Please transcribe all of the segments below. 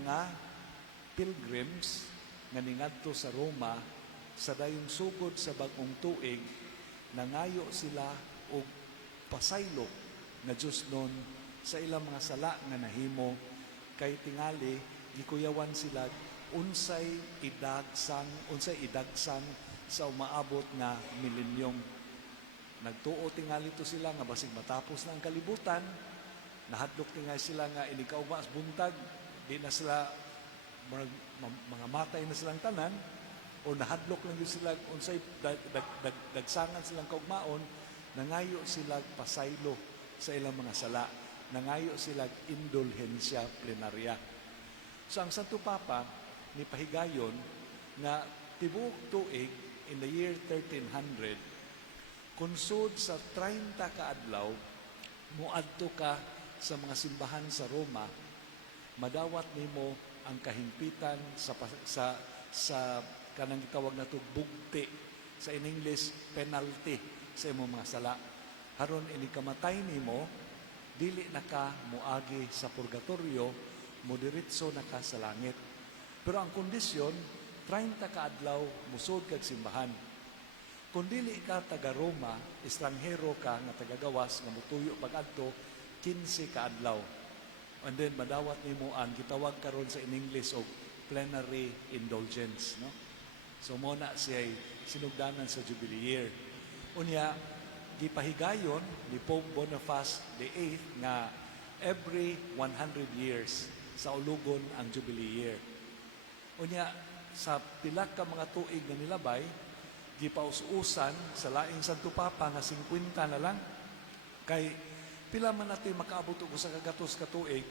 mga pilgrims nga ningadto sa Roma sa dayong sugod sa bag-ong tuig, nangayo sila og pasaylo nga Diyos nun sa ilang mga sala nga nahimo, kay tingali gikuyawan sila unsay idagsan sa umaabot nga milenyong. Nagtuo tingali to sila nga basig matapos na ang kalibutan, nahadlok tingali sila nga inikaugma sa buntag, di na sila mga matay na silang tanan, o nahadlok lang yun sila unsay dagsangan silang kaugmaon, nangayo sila pasaylo sa ilang mga sala, nangayo sila indulhensya plenarya. So ang Santo Papa ni pahigayon nga tibuok tuig in the year 1300, kunsod sa 30 ka adlaw, muadto ka sa mga simbahan sa Roma, madawat nimo ang kahimpitan sa kanang gitawag nato bugti, sa in English penalty, sa imong mga sala. Haron ini kamatay nimo, dili na ka muagi sa purgatorio, mudiretso na ka sa langit. Pero ang kondisyon, 30 ka adlaw musud kag simbahan. Kung dili ka taga Roma, estranghero ka nga taga-gawas nga mutuyo pag-adto, 15 ka adlaw. And then madawat nimo ang gitawag karon sa in English og plenary indulgence, no? So mo na siya sinugdanan sa Jubilee Year. Unya gipahigayon ni Pope Boniface VIII nga every 100 years sa ulugon ang Jubilee Year. Unya sa pila ka mga tuig na nilabay, gipaus-usan sa laing Santo Papa nga 50 na lang, kay pila man natin makaabot og sa kagatos ka tuig,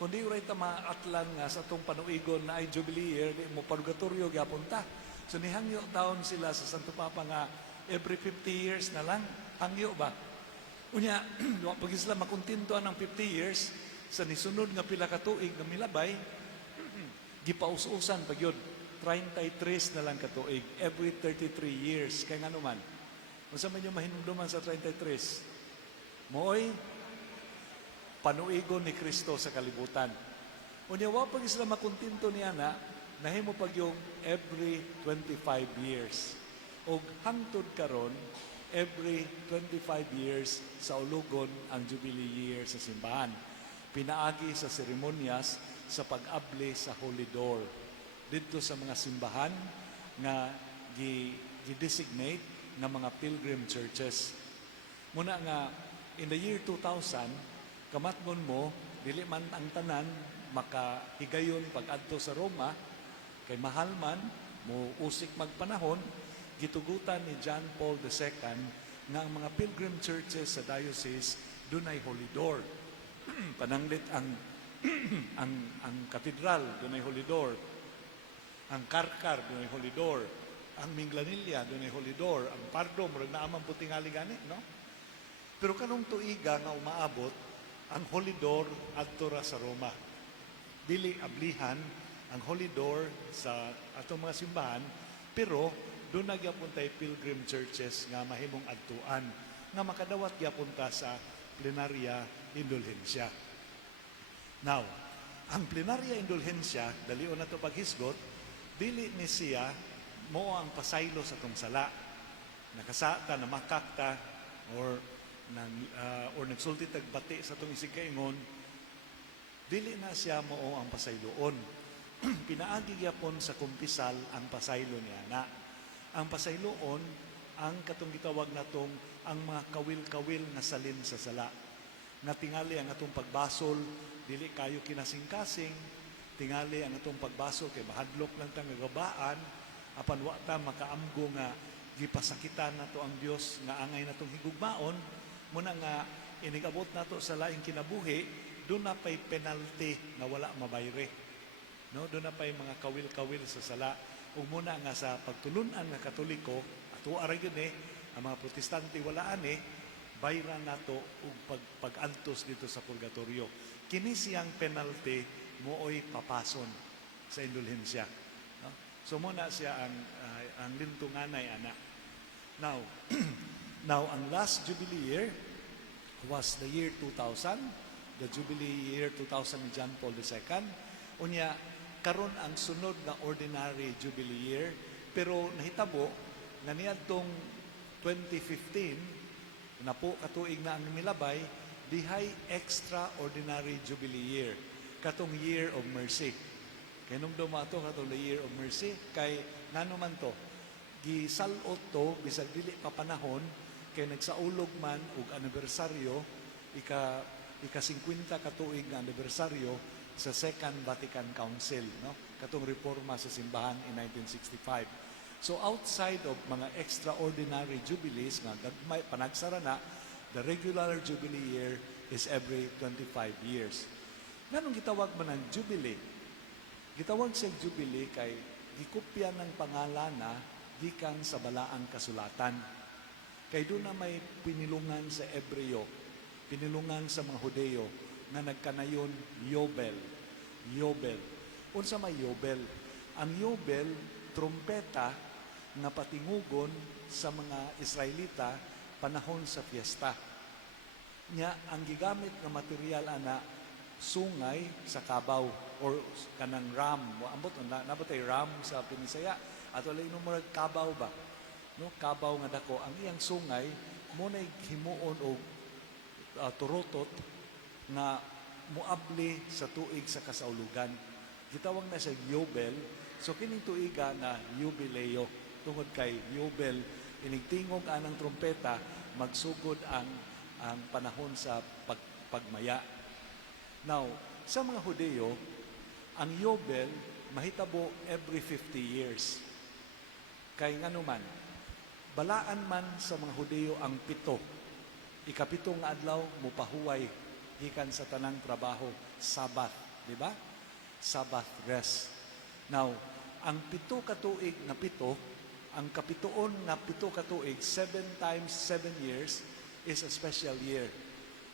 kundi uray ta maatlan nga sa atong panuigon na ay Jubilee Year, di mo purgatorio gyapon ta. So nihangyo taon sila sa Santo Papa nga every 50 years na lang, hangyo ba? Unya, pag sila makontintuan ng 50 years, sa nisunod nga pila ka tuig nga milabay, gipaus-usan pag yun, 33 na lang katuig, every 33 years. Kaya nga naman, kung saan man yung mahinumduman sa 33, mooy, panuigon ni Kristo sa kalibutan. Unya, wapag sila makontinto niya na, nahimo pag yung every 25 years. O hangtod karon every 25 years sa ulugon ang Jubilee Year sa simbahan. Pinaagi sa seremonyas sa pag-abli sa Holy Door dito sa mga simbahan nga gi-designate nga mga pilgrim churches. Muna nga in the year 2000, kamatngon mo dili man ang tanan makahigayon pag-adto sa Roma, kay mahal man mo usik magpanahon, gitugutan ni John Paul II nga ang mga pilgrim churches sa diocese dunay Holy Door. Pananglit ang ang katedral dunay Holy Door, ang Karkar dunay Holy Door, ang Minglanilla dunay Holy Door, ang Pardo murag naamang putingali gani, no? Pero kanong tuiga nga umaabot ang Holy Door adto ra sa Roma. Dili ablihan ang Holy Door sa atong mga simbahan, pero doon nagyapon tayo pilgrim churches nga mahimong adtuan nga makadawat gyapon ta sa plenarya indulhensya. Now, ang plenarya indulhensya, dalion na ito paghisgot, dili ni siya mo ang pasaylo sa tong sala. Nakasata, namakakta, or nagsulti tagbati sa tong isig kaingon, dili na siya mo ang pasayloon. Pinaagi gyapon sa kumpisal ang pasaylo niya na. Ang pasayloon, ang katong gitawag natong ang mga kawil-kawil nga salin sa sala. Nga tingali ang atong pagbasol, dili kayo kinasing-kasing, tingali ang atong pagbasol kay mahadlok lang tang gabaan, apan wa ta makaamgo nga gipasakitan nato ang Dios nga angay natong higugmaon, muna nga inigabot nato sa laing kinabuhi, doon na pa'y penalty na wala mabayre. No, doon na pa'y mga kawil-kawil sa sala. Ug muna nga sa pagtulunan nga Katoliko, ato ara gyud ang mga Protestante walaan bayran nato og pag-antos dito sa purgatorio. Kini siyang penalty mooy papason sa indulhensya. No? So muna siya ang lintunganay ana. Now, ang last Jubilee year was the year 2000, the Jubilee year 2000 ni John Paul II. Unya, karon ang sunod nga ordinary Jubilee year, pero nahitabo nga niadtong 2015, na po katuig na ang milabay, dihay extraordinary Jubilee year, katong Year of Mercy. Kay nung dumato katong the Year of Mercy, kay ngano man to, gisalot to, bisag dili pa panahon, kay nagsaulog man og anibersaryo, ika 50 katuig nga anibersaryo sa Second Vatican Council, no? Katong reforma sa simbahan in 1965. So outside of mga extraordinary jubilees nga gagmay panagsara na, the regular jubilee year is every 25 years. Nganong gitawag man ang jubilee? Gitawag siyang jubilee kay gikopya ng pangalan na gikan sa balaang kasulatan. Kay doon na may pinilungan sa Ebreo, pinilungan sa mga Hudeo na nagkanayon Yobel. Yobel. Unsa may Yobel? Ang Yobel, trompeta nga patingugon sa mga Israelita panahon sa fiesta. Nya ang gigamit nga material ana sungay sa kabaw or kanang ram. Ambot na nabotay ram sa Pinisaya at wala inumurag kabaw ba? No, kabaw nga dako ang iyang sungay mo nay himuon og turotot na muabli sa tuig sa kasaulugan. Gitawag na siya Yobel. So kining tuiga na Jubileo tungod kay Yobel inigtingog anang trompeta magsugod ang panahon sa pagmaya. Now, sa mga Hudeo, ang Yobel mahitabo every 50 years. Kay ngano man, balaan man sa mga Hudeo ang 7. Ikapito nga adlaw mupahuway gikan sa tanang trabaho, Sabbath, di ba? Sabbath rest. Now, ang 7 katuig na 7, ang kapituon na 7 katuig, 7 times 7 years is a special year.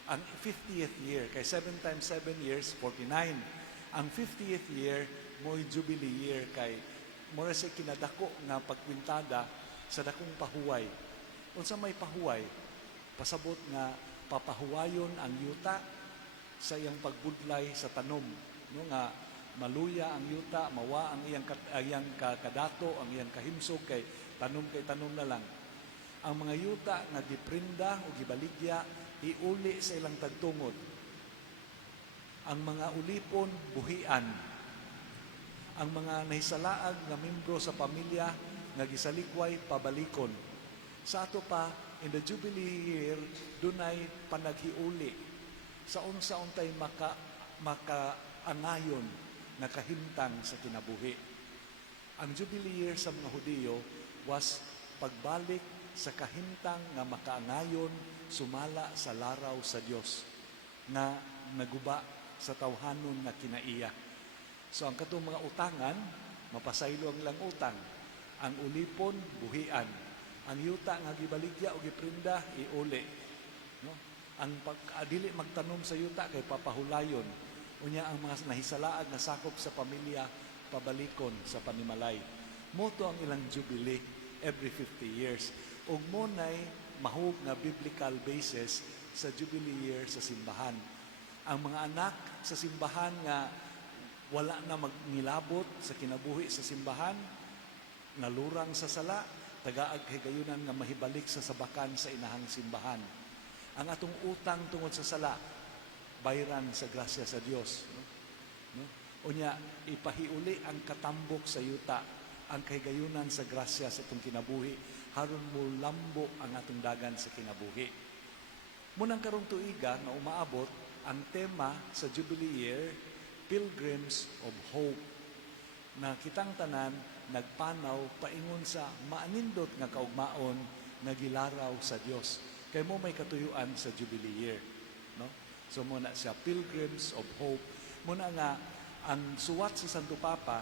Ang 50th year, kay 7 times 7 years, 49. Ang 50th year, mo'y Jubilee year, kay mura sa kinadako nga pagkwintada sa dakong pahuway. Unsa may pahuway? Pasabot nga papahuwayon ang yuta sa iyang pagbudlay sa tanom. No, nga maluya ang yuta, mawa ang iyang kadato, ang iyang kahimsog, kay tanom na lang. Ang mga yuta nga giprinda o gibaligya, iuli sa ilang tagtungod. Ang mga ulipon, buhian. Ang mga nahisalaag nga membro sa pamilya nga gisalikway, pabalikon. Sa ato pa, in the Jubilee year, dunay panaghiuli. Sa unsa-untay makaangayon na kahimtang sa kinabuhi. Ang Jubilee year sa mga Hudyo was pagbalik sa kahimtang nga makaangayon sumala sa laraw sa Dios na naguba sa tawhanon na kinaiya. So ang katong mga utangan, mapasaylo ang ilang utang. Ang ulipon, buhian. Ang yuta nga gibaligya o giprinda, iuli. No? Ang dili magtanom sa yuta kay papahulayon. Unya ang mga nahisalaag na sakop sa pamilya, pabalikon sa panimalay. Moto ang ilang jubilee every 50 years. Ug mo nay mahug nga biblical basis sa Jubilee year sa simbahan. Ang mga anak sa simbahan nga wala na magnilabot sa kinabuhi sa simbahan, nalurang sa sala, tagaag higayunan nga mahibalik sa sabakan sa inahang simbahan. Ang atong utang tungod sa sala, bayran sa grasya sa Dios. No? Unya, ipahiuli ang katambok sa yuta, ang kahigayunan sa grasya sa itong kinabuhi, haron mo lambo ang atong dagan sa kinabuhi. Munang karong tuiga na umaabot, ang tema sa Jubilee Year, Pilgrims of Hope, na kitang tanan nagpanaw paingon sa maanindot nga kaugmaon nga gilaraw sa Dios. Kay mo may katuyuan sa Jubilee Year. No? So muna siya, Pilgrims of Hope. Muna nga, ang suwat si Santo Papa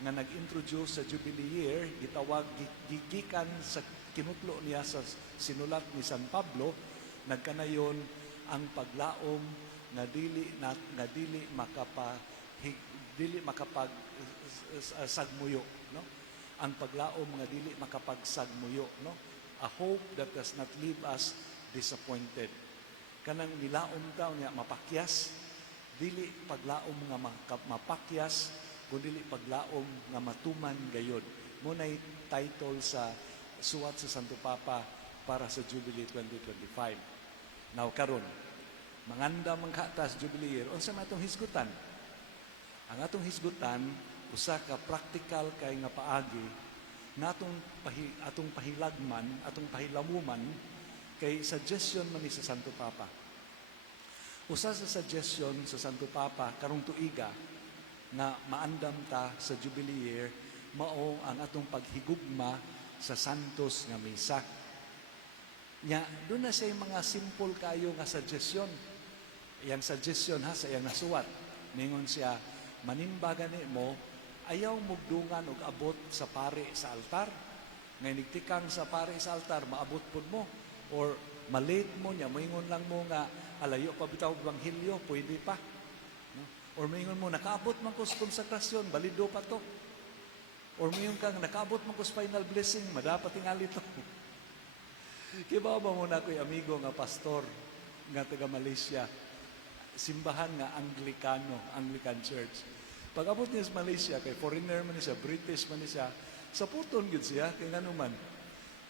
nga nag-introduce sa Jubilee Year, gitawag gigikan sa kinutlo niya sa sinulat ni San Pablo, nagkanayon ang paglaom nga dili makapag sagmuyo, no? Ang paglaom nga dili makapagsagmuyo, no? A hope that does not leave us disappointed. Kanang nilaom daw niya mapakyas dili paglaom nga mapakyas, kundi dili paglaom nga matuman gayod. Munay title sa suwat sa Santo Papa para sa Jubilee 2025. Now karon, manganda man katas Jubilee year, unsa man atong hisgutan? Ang atong hisgutan usa ka practical kay nga paagi na atong pahilagman, atong pahilamuman kay suggestion man ni sa Santo Papa. Usa sa suggestion sa Santo Papa karong tuiga na maandam ta sa Jubilee year mao ang atong paghigugma sa santos nga misa. Nya doon na siya mga simple kayo nga suggestion. Iyang suggestion ha sa iyang nasuwat. Ningon siya, manimbagan mo, ayaw mugdungan og abot sa pare sa altar. Ngay nigtikang sa pare sa altar, maabot pud mo. Or malate mo niya, moingon lang mo nga, alayo pa bitaw Ebanghelyo, pwede pa. No? Or moingon mo, nakaabot man ko sa konsakrasyon, balido pa to. Or moingon kang, nakaabot man ko sa final blessing, madapat tingali to. Kibaw ba mo na ko'y amigo nga pastor nga taga Malaysia, simbahan nga Anglican Church. Pag abot niya sa Malaysia, kay foreigner man siya, British man siya, sa puton gud siya, kay nga naman,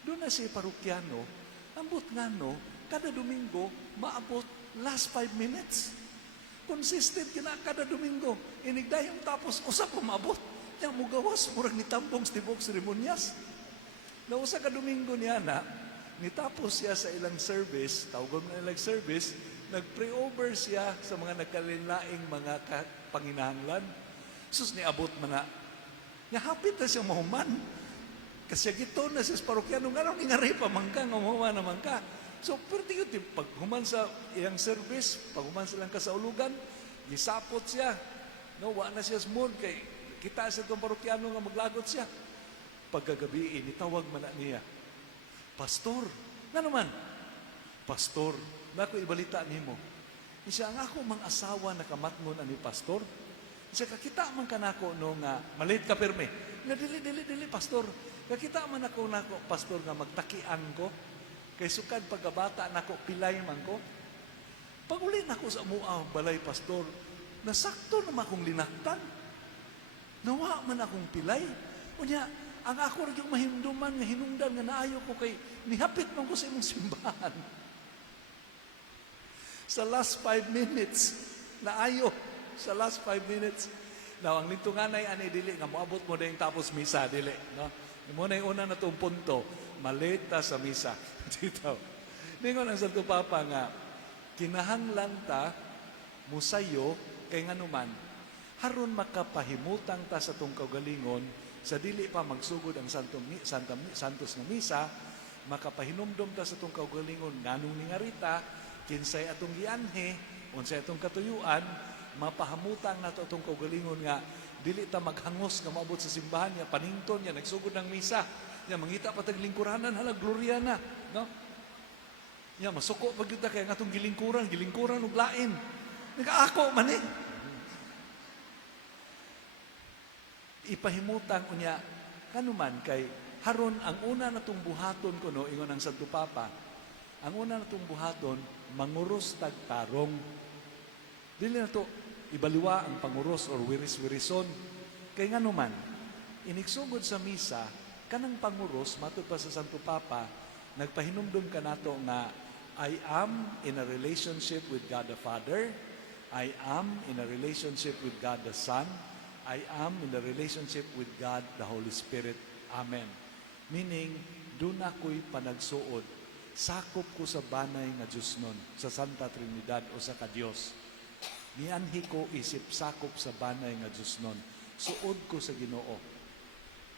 doon na siya parokyano, ambot nga no, kada Domingo, maabot last 5 minutes. Consistent kina kada Domingo. Inigdayong tapos, usa pa maabot. Yang mugawas, murag nitambong sa tibok seremonyas. Na usa ka Domingo niya na, nitapos siya sa ilang service, tawagom na ilang service, nag-pray-over siya sa mga nagkalinlaing mga panginahanglan. Sus, niabot man na. Hapit na siya mahuman. Kasi gito na siya parokyano, nga rin nga rin pamangka, nga mahuman naman ka. So, pero tingin, pag human sa iyang service, pag human silang kasaulugan, gisapot siya. No, wa na siya smooth, kay kita sa itong parokyano nga maglagot siya. Pagkagabi, initawag man na niya, Pastor, nga naman, Pastor, nako ibalita nimo. Isa ang ako mang asawa na kamatngon ani Pastor. Isa kakita man kanako no nga malit ka perme. Nga dili Pastor. Kakita man ako nako Pastor nga magtakian ko. Kay sukad pagkabata nako pilay man ko. Pag uli nako sa mua balay Pastor, nasakto naman akong linaktan. Nawa man akong pilay. Unya, ang ako rin yung mahimduman nga hinungdan nga naayo ko kay nihapit man ko sa imong simbahan. Sa last 5 minutes, naayo. Sa last 5 minutes. Now, ang litunganay ani dili, nga moabot mo na yung tapos misa, dili. No? Mo na yung una na itong punto, maleta sa misa. Dito. Ningon ang Santo Papa nga, kinahanglan ta, musayo, kay nga numan, haron makapahimutang ta sa itong kaugalingon, sa dili pa magsugod ang santos nga misa, makapahinumdom ta sa itong kaugalingon, nganong ningarita, kinsay atong gianhe, unsay atong katuyuan, mapahamutang na itong kaugalingon nga, dili ta maghangos nga maabot sa simbahan niya, panington niya, nagsugod ng misa, niya, mangita pa taglingkuranan, hala, gloria na, no? Niya, masuko pag kita kaya nga itong gilingkuran ug lain. Nag-aako man eh. Ipahimutang unya kanuman kay haron ang una natong buhaton kuno ingon ang Santo Papa, ang una natong buhaton manguros tag tarong. Dili na to ibaliwa ang panguros or wiris-wirison. Kay nganuman inigsugod sa misa kanang panguros matud pa sa Santo Papa nagpahinumdum kanato nga I am in a relationship with God the Father, I am in a relationship with God the Son, I am in the relationship with God, the Holy Spirit. Amen. Meaning, doon ako'y panagsuod. Sakop ko sa banay nga Diyos nun, sa Santa Trinidad o sa Ka-Diyos. Nianhi ko isip sakop sa banay nga Diyos nun. Suod ko sa Ginoo.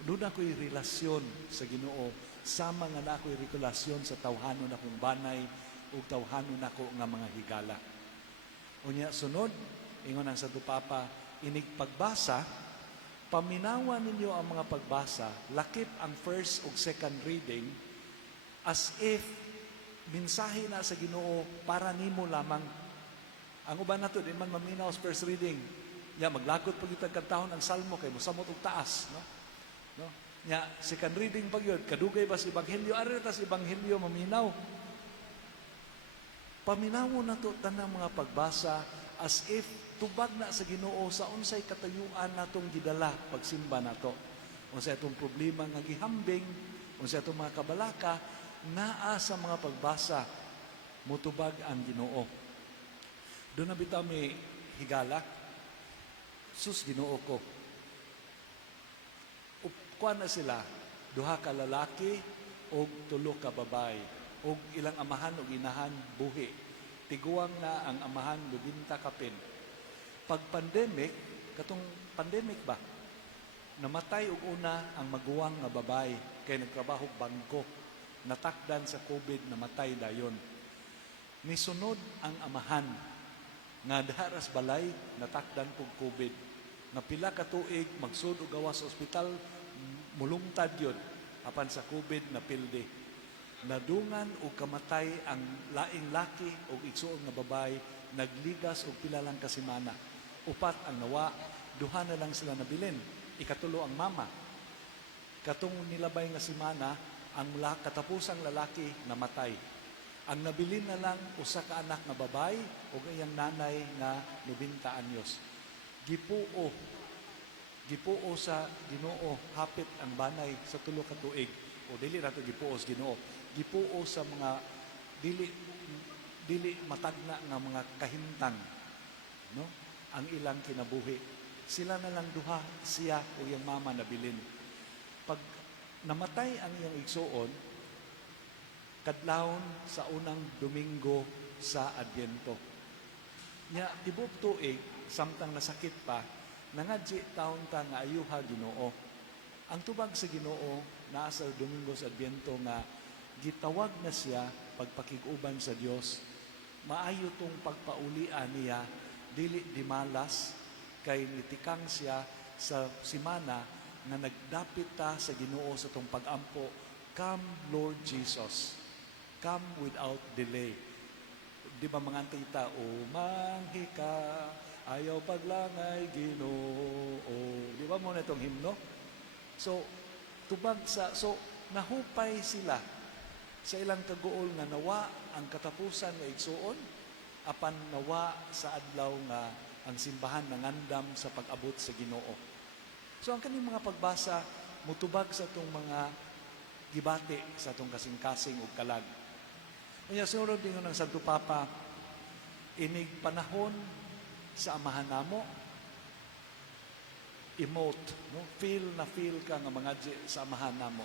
Doon ako'y relasyon sa Ginoo. Sama nga na ako'y relasyon sa tawhanon akong banay o tawhanon ako nga mga higala. Unya, sunod, ingon ang Santo Papa, inig pagbasa, paminawan ninyo ang mga pagbasa, lakip ang first o second reading, as if mensahe na sa Ginoo para nimo lamang. Ang uban nato di man maminaw sa first reading. Ya maglagot pag itang kantahon ang salmo kay mosamot og taas, no? No? Ya second reading pag yun, kadugay ba sa ebanghelyo ari ta sa ebanghelyo maminaw. Paminawo nato tanang mga pagbasa as if tubag na sa Ginoo sa unsay katayuan natong gidala pagsimba nato. Unsay atong problema nga gihambing, unsay atong mga kabalaka naa sa mga pagbasa mutubag ang Ginoo. Doon na bitaw may higala, sus Ginoo ko. Kuan na sila, duha ka lalaki o tulo ka babay, o ilang amahan o inahan buhi. Tiguang na ang amahan lubinta kapin. Pag pandemic, katong pandemic ba, namatay og una ang maguwang nga babay kay nagtrabaho bangko, natakdan sa COVID, namatay dayon. Nisunod ang amahan nga daharas balay, natakdan pug COVID. Nga pila ka tuig magsud og gawas sa ospital, mulungtad yun apan sa COVID na pilde. Nadungan o kamatay ang laing laki o igsuon nga babay, nagligas o pila lang kasimana. Upat ang nawa, duha na lang sila nabilin. Ikatulo ang mama. Katong nilabay nga simana, ang katapusang lalaki namatay. Ang nabilin na lang usa ka anak nga babay o iyang nanay nga 90 anyos. Gipuo sa Ginoo hapit ang banay sa tulo ka tuig, o dili ra to gipuo sa Ginoo, gipuo sa mga dili matagna nga mga kahimtang, no, ang ilang kinabuhi. Sila na lang duha, siya o iyang mama nabilin. Pag namatay ang iyang igsuon kadlawon sa unang Domingo sa Adbyento, nya tibok tuig samtang nasakit pa, nangadji taon ta nga ayuha Ginoo. Ang tubag sa Ginoo naa sa Domingo sa Adbyento nga gitawag na siya pagpakig-uban sa Dios. Maayo tong pagpaulian niya, dili di malas, kay nitikang siya sa simana nga nagdapit ta sa Ginoo sa tong pag-ampo. Come Lord Jesus, come without delay. Di ba mga tita, o manghi ka, ayaw paglangay Ginoo. Di ba mo na itong himno? So, nahupay sila sa ilang kaguol nga nawa ang katapusan nga igsuon, apan nawa sa adlaw nga ang simbahan nangandam sa pag-abot sa Ginoo. So, ang kaning mga pagbasa, mutubag sa itong mga gibati sa itong kasing-kasing o kalag. Kaya sunod din ng Santo Papa, inig panahon sa amahan namo, emote, no? Feel ka nga mga sa amahan namo,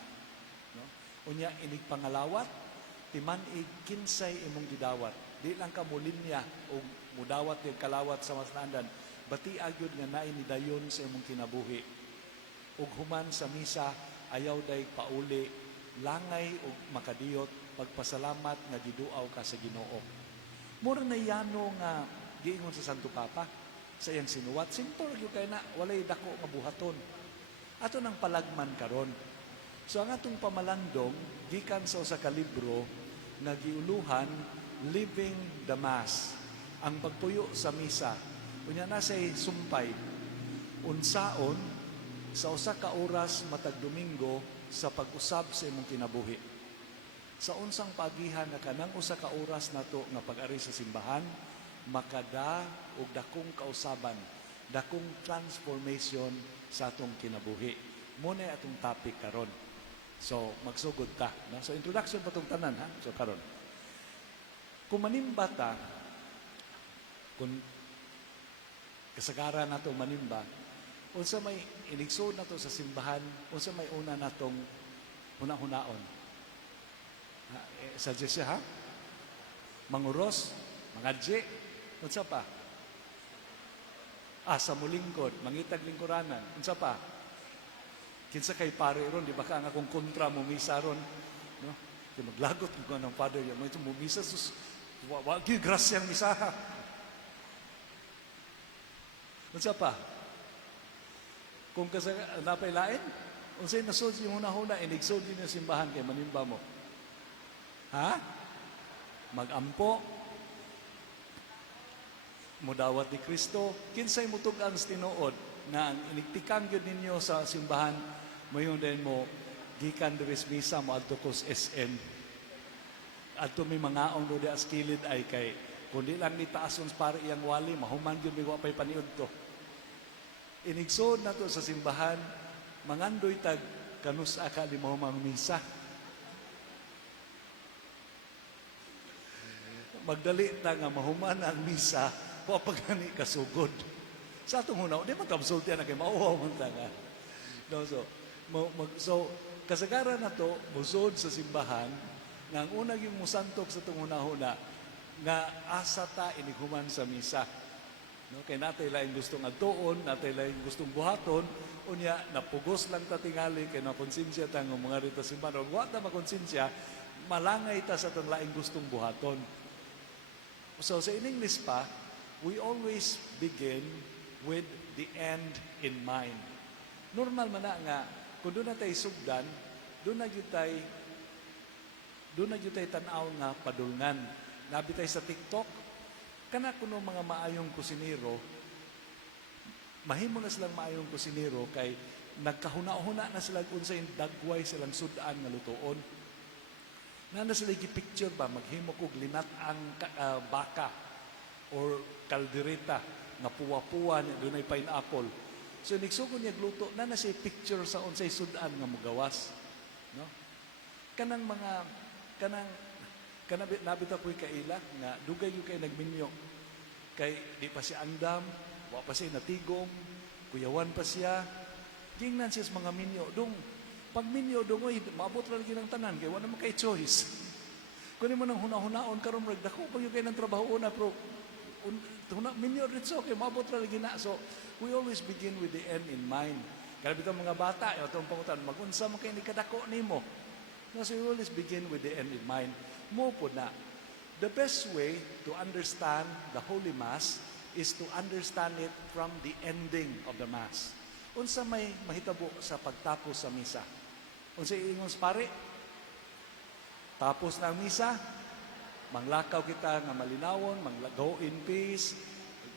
no? Unya inig pangalawat, timanig kinsay imong gidawat. Di lang ka mulinya o mudawat yung kalawat sa maslandan, bati agyod nga naay ni dayon sa imong kinabuhi. Ug human sa misa, ayaw day pauli, langay ug makadiyot, pagpasalamat nga giduaw ka sa Ginoo. Mura na yano nga giingon sa Santo Papa sa iyang sinuwat, simple gyud kay na walay dako nga buhaton. Ato nang palagman karon. So ang atong pamalandong gikan sa usa ka libro nga giuluhan, Living the Mass, ang pagpuyo sa misa. Unya na say sumpay, unsaon sa usa ka oras matag Domingo sa pag-usab sa imong kinabuhi. Sa unsang pagihan nga kanang usa ka oras nato nga pag-ari sa simbahan, makada og dakong kausaban, dakong transformation sa atong kinabuhi. Muna atong topic karon. So magsugod ta, no? So introduction pa tong tanan, ha? So karon, kung manimba ta, kung kasagaran nato manimba, unsa may inigsod nato sa simbahan, unsa may una natong huna-hunaon. Suggest siya, ha? Manguros, mangadji, unsa pa? Sa mulingkod, mangitag lingkuranan, unsa pa? Kinsa kay pare ron, di ba ka nga kung kontra mo misa ron, no? Kaya maglagot ko ng father, yung mga mo misa, sus, wag yung grasyang misa. Unsa pa? Kung napailain, unsay nasod yung huna-huna, inigsod din yung simbahan kay manimba mo. Ha? Magampo, mudawat ni Kristo, kinsay mutugang sa tinuod na inigtikang yun ninyo sa simbahan, mayon din mo, gikan diris misa mo adto kos SM. Adto may mga ong do as kilid ay kay kundi lang ni taason pare iyang wali, mahuman yun may wapay paniod to. Inigsod na to sa simbahan, mangandoy tag kanusa ka di mahumang misa. Magdali ta nga mahuman ang misa, wapagani kasugod. Sa atong hunaw, di man tabsulti na kay mauhaw man ta nga. No, so, kasagaran na to, musod sa simbahan, nga ang unang yung musantok sa itong hunahuna, nga asa ta iniguman sa misa. No, kay natay laing gustong adtoon, natay laing gustong buhaton, unya napugos lang ta tingali kay nakonsensya ta nga mga rito simbahan. Wa ta makonsensya, malangay ta sa itong laing gustong buhaton. So sa English pa, we always begin with the end in mind. Normal man na nga, kung doon na tayo sugdan, doon na tayo tanaw nga padulngan. Nabi tayo sa TikTok, kana kuno mga maayong kusinero, mahimo na silang maayong kusinero kay nagkahuna-huna na sila unsay dagway silang sudan nga lutuon. Na sila gi-picture ba, maghimo kog linat ang baka or kaldereta na puwa-puwa niya, doon ay pineapple. So, nagsugo niya gluto, na siya picture sa unsay sudan nga mugawas. No? Kanang nabita ko'y kaila, nga dugay yung kay nagminyo. Kay di pa siya andam, wa pa siya natigom, kuyawan pa siya. Gingnan siya sa mga minyo. Pag minyo dong, maabot lagi ng tanan, kaya wala naman kay choice. Kunin mo ng huna-hunaon, karon magdako, pag yung kayo ng trabaho una, pero minyo ritso, kaya maabot lagi na. So, we always begin with the end in mind. Kaya bitang mga bata, itong pangutan, magunsa mo kayo ni kadako ni mo. So, we always begin with the end in mind. Mo po na. The best way to understand the Holy Mass is to understand it from the ending of the Mass. Unsa may mahitabo sa pagtapos sa misa? Unsa ingon pare? Tapos na ang misa, manglakaw kita nga malinawon, go in peace,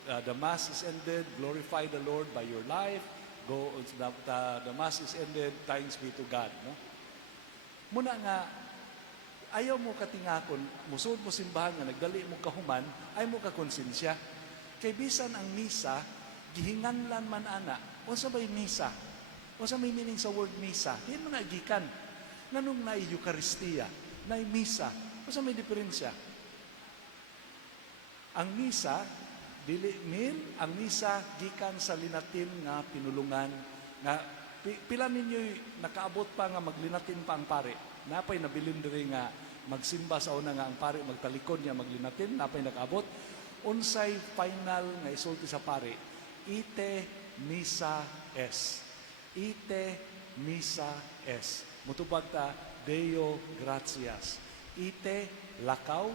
the Mass is ended, glorify the Lord by your life, the Mass is ended, thanks be to God. No? Muna nga, ayaw mo katingakon, musod mo simbahan nga, nagdali mo kahuman, ay mo kakonsensya. Kay bisan ang misa, gihinganlan man ana, unsa bay misa? Unsa may meaning sa word misa? Di mo nagikan. Nanong na Eucharistia, na misa. Unsa may diferensya? Ang misa, ang misa gikan sa linatin nga pinulungan nga pila ninyo nakaabot pa nga maglinatin pa ang pare. Napay nabilin diri nga magsimba sa una nga ang pare magtalikod niya maglinatin, napay nakaabot. Unsay final nga isulti sa pare? Ite misa es. Ite misa es. Mutubag ta, Deo gratias. Ite lakaw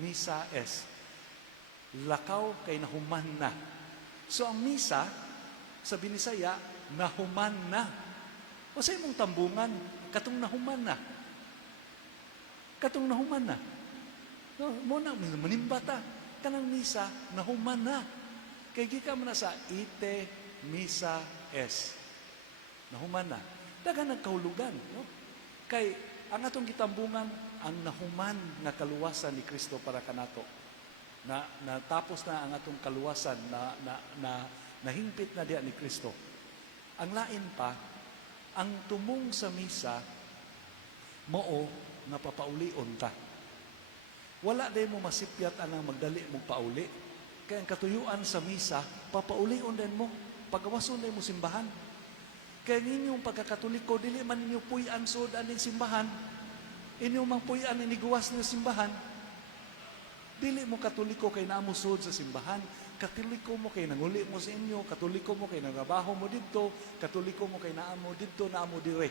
misa es. Lakaw kay nahuman na. So ang misa, sa Binisaya, nahuman na. O sa imong tambungan, katong nahuman na. Katong nahuman na. No, muna, manimba ta. Kanang misa, nahuman na. Kay gika mo na sa ite misa es. Nahuman na. Daga nagkahulugan. No? Kay ang atong gitambungan, ang nahuman na kaluwasan ni Kristo para kanato. Na natapos na ang atong kaluwasan na nahingpit na diya ni Kristo. Ang lain pa, ang tumong sa misa, mao nga papaulion ta. Wala day mo masipyat anang magdali mong pauli. Kaya ang katuyuan sa misa, papaulion din mo. Pagawason din mo simbahan. Kaya ninyong pagkakatoliko, dili man ninyo puyan sod aning simbahan. Inyo mang puyan iniguwas ng simbahan. Dili mo katoliko kay naamusod sa simbahan. Katoliko mo kay nanguli mo sa inyo. Katoliko mo kay nangabaho mo dito. Katoliko mo kay naamo dito, naamo dire.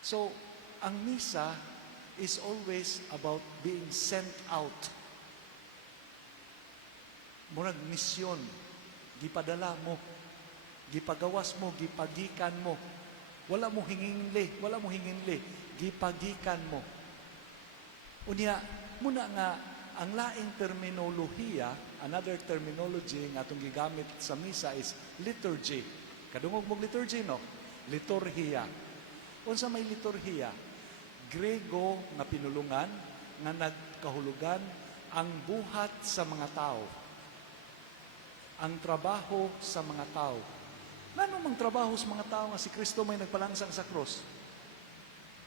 So, ang misa is always about being sent out. Murag misyon. Gipadala mo. Gipagawas mo, gipagikan mo. Wala mo hinginli. Gipagikan mo. Unya, muna nga, ang laing terminolohiya, another terminology nga itong gigamit sa misa is liturgy. Kadungog mong liturgy, no? Liturhiya. Unsa may liturhiya? Grego nga pinulungan, nga nagkahulugan, ang buhat sa mga tao, ang trabaho sa mga tao. Ngano mang trabaho sa mga tao nga si Kristo may nagpalangsang sa cross?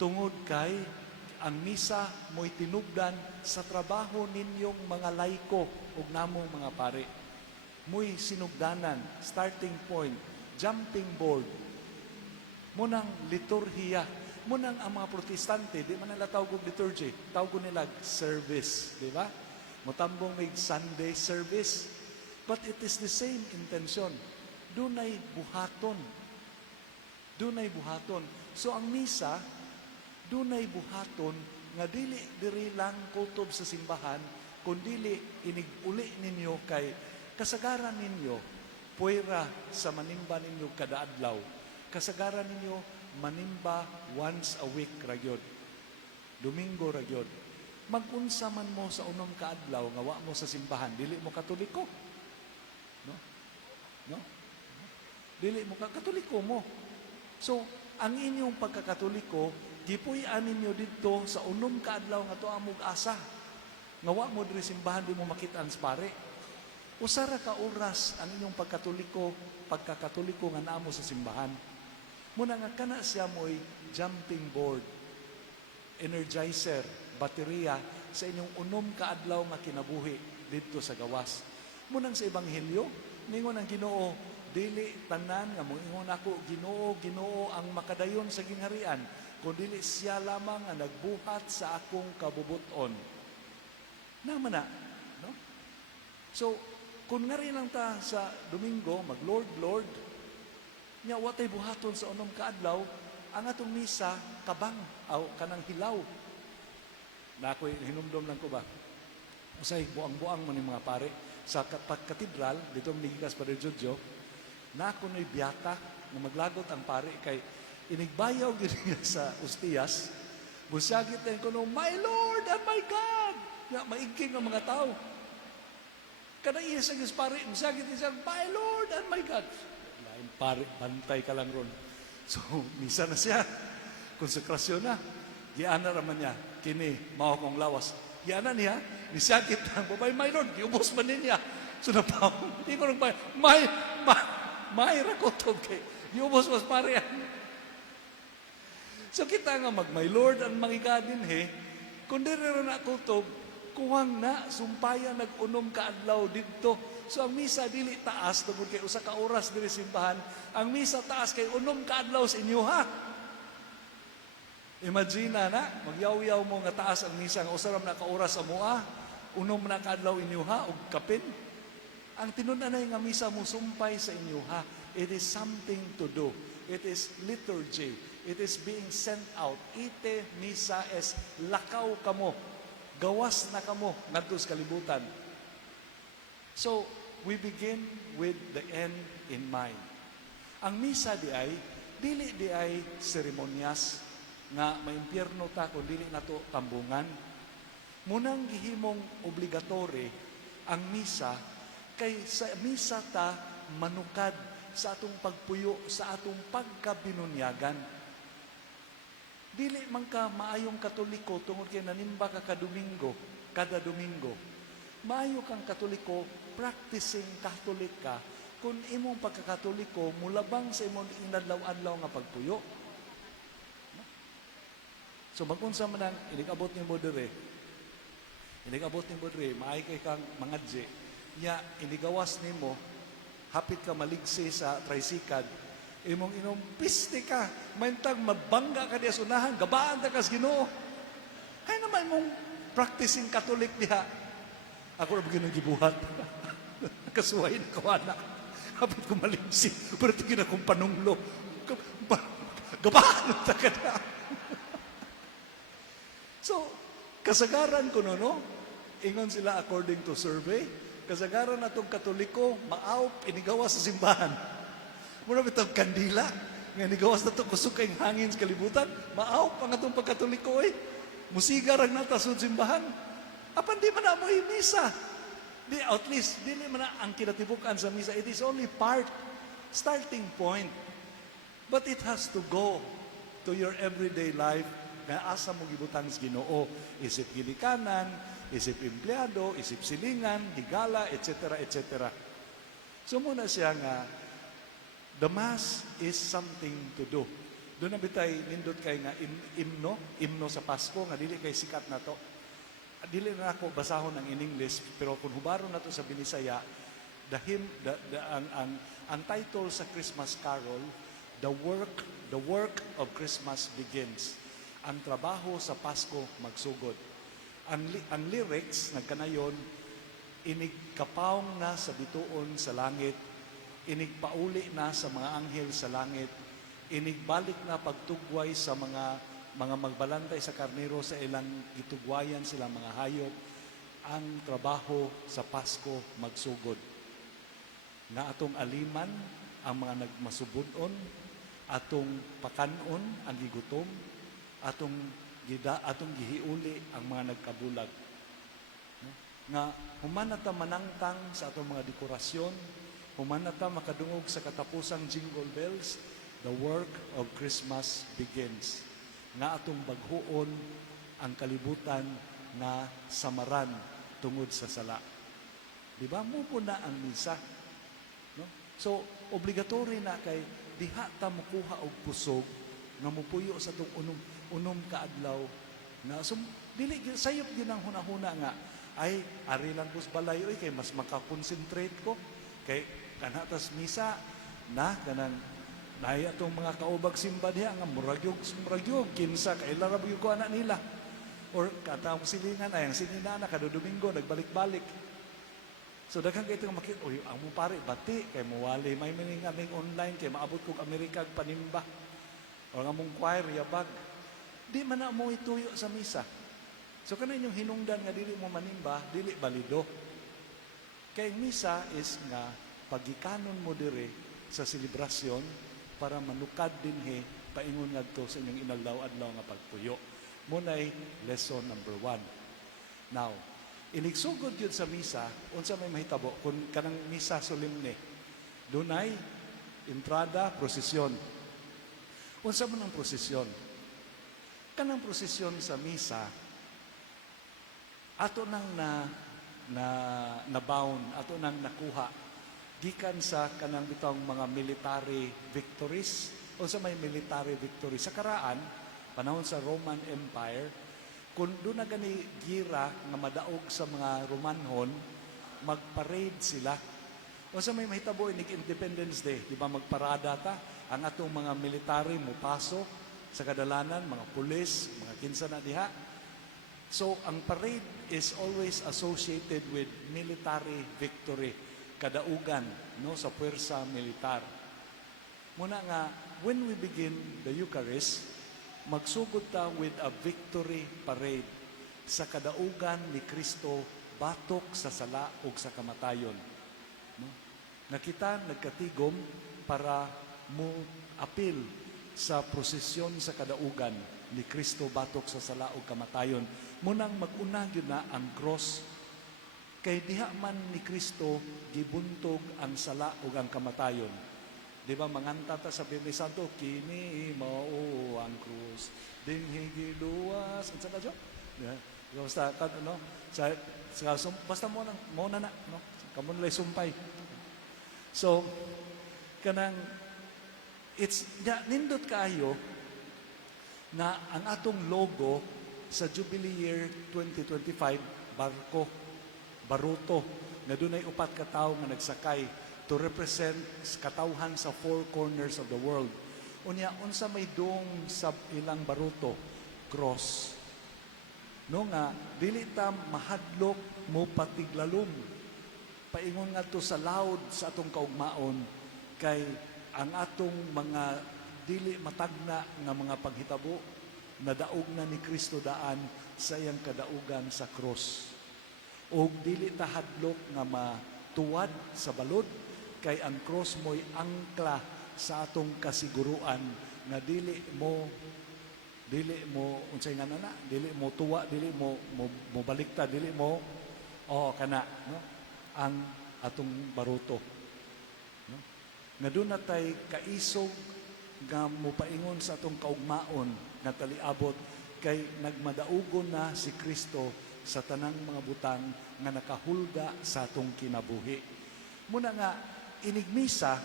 Tungod kay ang misa mo'y tinubdan sa trabaho ninyong mga laiko ug namong mga pare. Mo'y sinugdanan, starting point, jumping board. Munang liturhiya. Munang ang mga protestante, di man nila tawag og liturgy, tawag nila service, di ba? Mutambong may Sunday service. But it is the same intention. Dunay buhaton. Dunay buhaton. So ang misa, dunay buhaton nga dili diri lang kutob sa simbahan, kundili inig-uli ninyo kay kasagaran ninyo puwera sa manimba ninyo kada adlaw. Kasagaran ninyo manimba once a week ra gyud. Domingo ra gyud. Mag-unsa man mo sa unom ka adlaw nga wa mo sa simbahan, dili mo katoliko. No? No? Dili mo katoliko mo. So, ang inyong pagkakatoliko, gipuy-an ninyo dito sa unom ka adlaw nga tuwa mo asa. Nga wa mo diri simbahan, di mo makita ang pare. Usara ka oras ang inyong pagkakatoliko nga naamo sa simbahan. Muna nga kana siya mo'y jumping board, energizer, baterya sa inyong unom ka adlaw nga kinabuhi dito sa gawas. Munang sa Ebanghelyo, ningon ang Ginoo, dili tanan nga moingon ako Ginoo ang makadayon sa gingharian, kundi siya lamang nga nagbuhat sa akong kabubuton. Naman na, no? So, kung nga rin lang ta sa Domingo, mag-Lord, nya watay buhaton sa unom ka adlaw, ang atong misa, kabang, kanang hilaw. Na ako'y hinumdom lang ko ba? Usay, buang-buang mo ni mga pare. Sa katedral, dito manigigas pa rin Judyo, na ako na'y biyata, na maglagot ang pare, kay inigbayaw gini sa Ustias, busyagit na ko, my Lord and my God! Ya, maigking ang mga tao. Kada iya sa Diyos pare, busyagit niya, my Lord and my God! Lain pare, bantay ka lang ron. So, misa na siya. Konsekrasyon na. Giana raman niya, kini, mao kong lawas. Giana niya, nisyagit lang, babay, my Lord, giubos man niya. So, napaw, hindi ko nang may rakotob kay, giubos mas pare yan. So, kita nga my Lord ang mangigadin, kung di rin na kutob, kuwang na, sumpaya, nag-unom ka adlaw dito. So, ang misa dili taas, tungkol kay usa ka oras dili simbahan, ang misa taas kay unom ka adlaw sa inyo, ha? Imagine na, magyaw-yaw mo nga taas ang misa, nga usaram na ka oras sa mua, unom na ka adlaw inyo, ha? O kapin. Ang tinunanay nga misa mo sumpay sa inyo, ha? It is something to do. It is liturgy. It is being sent out. Ite misa es lakaw kamo. Gawas na kamo ngadto sa kalibutan. So, we begin with the end in mind. Ang misa dili di ay seremonyas nga maimpyerno ta kung dili nato tambungan. Munang gihimong obligatory ang misa kay sa misa ta manukad sa atong pagpuyo, sa atong pagkabinunyagan. Dili man ka maayong Katoliko tungod kay nanimba ka kada Domingo. Maayo kang Katoliko, practicing Catholic ka, kung imong pagkakatoliko, mulabang sa imong inadlaw-adlaw nga pagpuyo. So magunsa man ang inigabot ni Modere, maay kay kang mangadje, ya inigawas nimo, hapit ka maligsi sa tricycle, imong inom, piste ka, maintag mabangga ka diya sunahan, gabaan ta kas Ginoo. Ay naman mong practicing Catholic diha. Ako na bagay ng gibuhat. Nakasuway na ko anak. Hapit ko maligsi, pero tingin akong panunglo. Gabaan ta ka na. So, kasagaran ko no? Ingon sila according to survey, kasagaran na itong Katoliko, maaop, inigawas sa simbahan. Muna bitang kandila, nga inigawas na itong kusok kayong hangin sa kalibutan, maaop ang itong pagkatoliko musigar ang natasod simbahan. Apan di man na mo misa. At least, di man na ang kinatibukan sa misa. It is only starting point. But it has to go to your everyday life nga asa mo gibutang sa Ginoo. Is it ginikanan? isip empleyado, isip silingan, higala, etc., etc. So muna siya nga, the Mass is something to do. Doon na bitay, nindot kay nga imno sa Pasko, nga dili kay sikat na to. Dili na ako basahon ang in English, pero kung hubaron na to sa Binisaya, ang title sa Christmas Carol, The work of Christmas begins. Ang trabaho sa Pasko magsugod. Ang lyrics nagkanayon, inigkapawng na sa bituon sa langit, inigpauli na sa mga anghel sa langit, inigbalik na pagtugway sa mga magbalantay sa karnero sa ilang gitugwayan sila mga hayop. Ang trabaho sa Pasko magsugod. Nga atong aliman ang mga nagmasubudon, atong pakanon ang gigutom, atong gihiuli ang mga nagkabulag. Nga humanata manangtang sa atong mga dekorasyon, humanata makadungog sa katapusang jingle bells, the work of Christmas begins. Nga atong baghuon ang kalibutan na samaran tungod sa sala. Di ba? Mo po na ang misa. No? So, obligatory na kay diha ta makuha og kusog nga mupuyo sa tong unom kaadlaw na dili sayop gyud ang hunahuna nga ay ari lang kus balay oy kay mas makakonsentrate ko kay kanatas misa na kanang naay atong mga kaubag simba diha nga muragyog kinsa kay larab gyud ko anak nila or katawong silingan ay ang sininana kada Domingo nagbalik-balik. So daghang kay itong makita, oy, ang mo pare, bati, kay muwali, may mining aming online, kay maabot kong Amerika panimba. O nga mong choir, yabag. Di man na mo ituyo sa misa. So kanan yung hinungdan nga dili mo manimba, dili balido. Kay misa is nga, pagikanon mo dire sa selebrasyon para manukad dinhi, paingon nga to sa inyong inadlaw-adlaw nga pagtuyo. Munay lesson number 1. Now, inigsugod yun sa misa, unsa may mahitabo, kung kanang misa solemne, dunay, entrada, prosesyon. Unsa man ang prosesyon? Kanang prosesyon sa misa, ato nang nabound, ato nang nakuha, gikan sa kanang bitong mga military victories, unsa may military victories. Sa karaan, panahon sa Roman Empire, kung doon na gani gira nga madaog sa mga Romanhon, magparade sila. O sa may mahitabo, Independence Day, di ba magparada ta? Ang atong mga military mo paso sa kadalanan, mga pulis, mga kinsa na diha. So, ang parade is always associated with military victory, kadaugan no, sa puwersa militar. Muna nga, when we begin the Eucharist, magsugod ta with a victory parade sa kadaugan ni Kristo batok sa sala ug sa kamatayon. No? Nakita nagkatigom para mo apil sa prosesyon sa kadaugan ni Kristo batok sa sala ug kamatayon. Munang mag-una gyud na ang cross kay diha man ni Kristo gibuntog ang sala ug ang kamatayon. Di ba, manganta ta sa Biblia Santo, kini mao ang krus, dinhi giluwas, at saka dyan. Basta, no? Basta mo na, no? Kamu nalay sumpay. So, kanang, nindot kaayo na ang atong logo sa Jubilee Year 2025, baruto, na doon ay upat ka tao nga nagsakay to represent katawhan sa four corners of the world. Unya, unsa may dong sa ilang baruto? Cross. No nga, dili ta mahadlok mo patiglalom. Paingon nga to sa loud sa atong kaugmaon, kay ang atong mga dili matagna nga mga paghitabo, nadaog na ni Kristo daan sa iyang kadaugan sa cross. O dili ta hadlok nga matuwad sa balod, kay ang cross mo'y angkla sa atong kasiguruan nga dili mo unsay nga nana, dili mo tuwa, dili mo balikta, dili mo kana no ang atong baruto, no? Nga doon natay kaisog nga mopaingon sa atong kaugmaon nga taliabot kay nagmadaugon na si Kristo sa tanang mga butang nga nakahulga sa atong kinabuhi. Muna nga, inigmisa,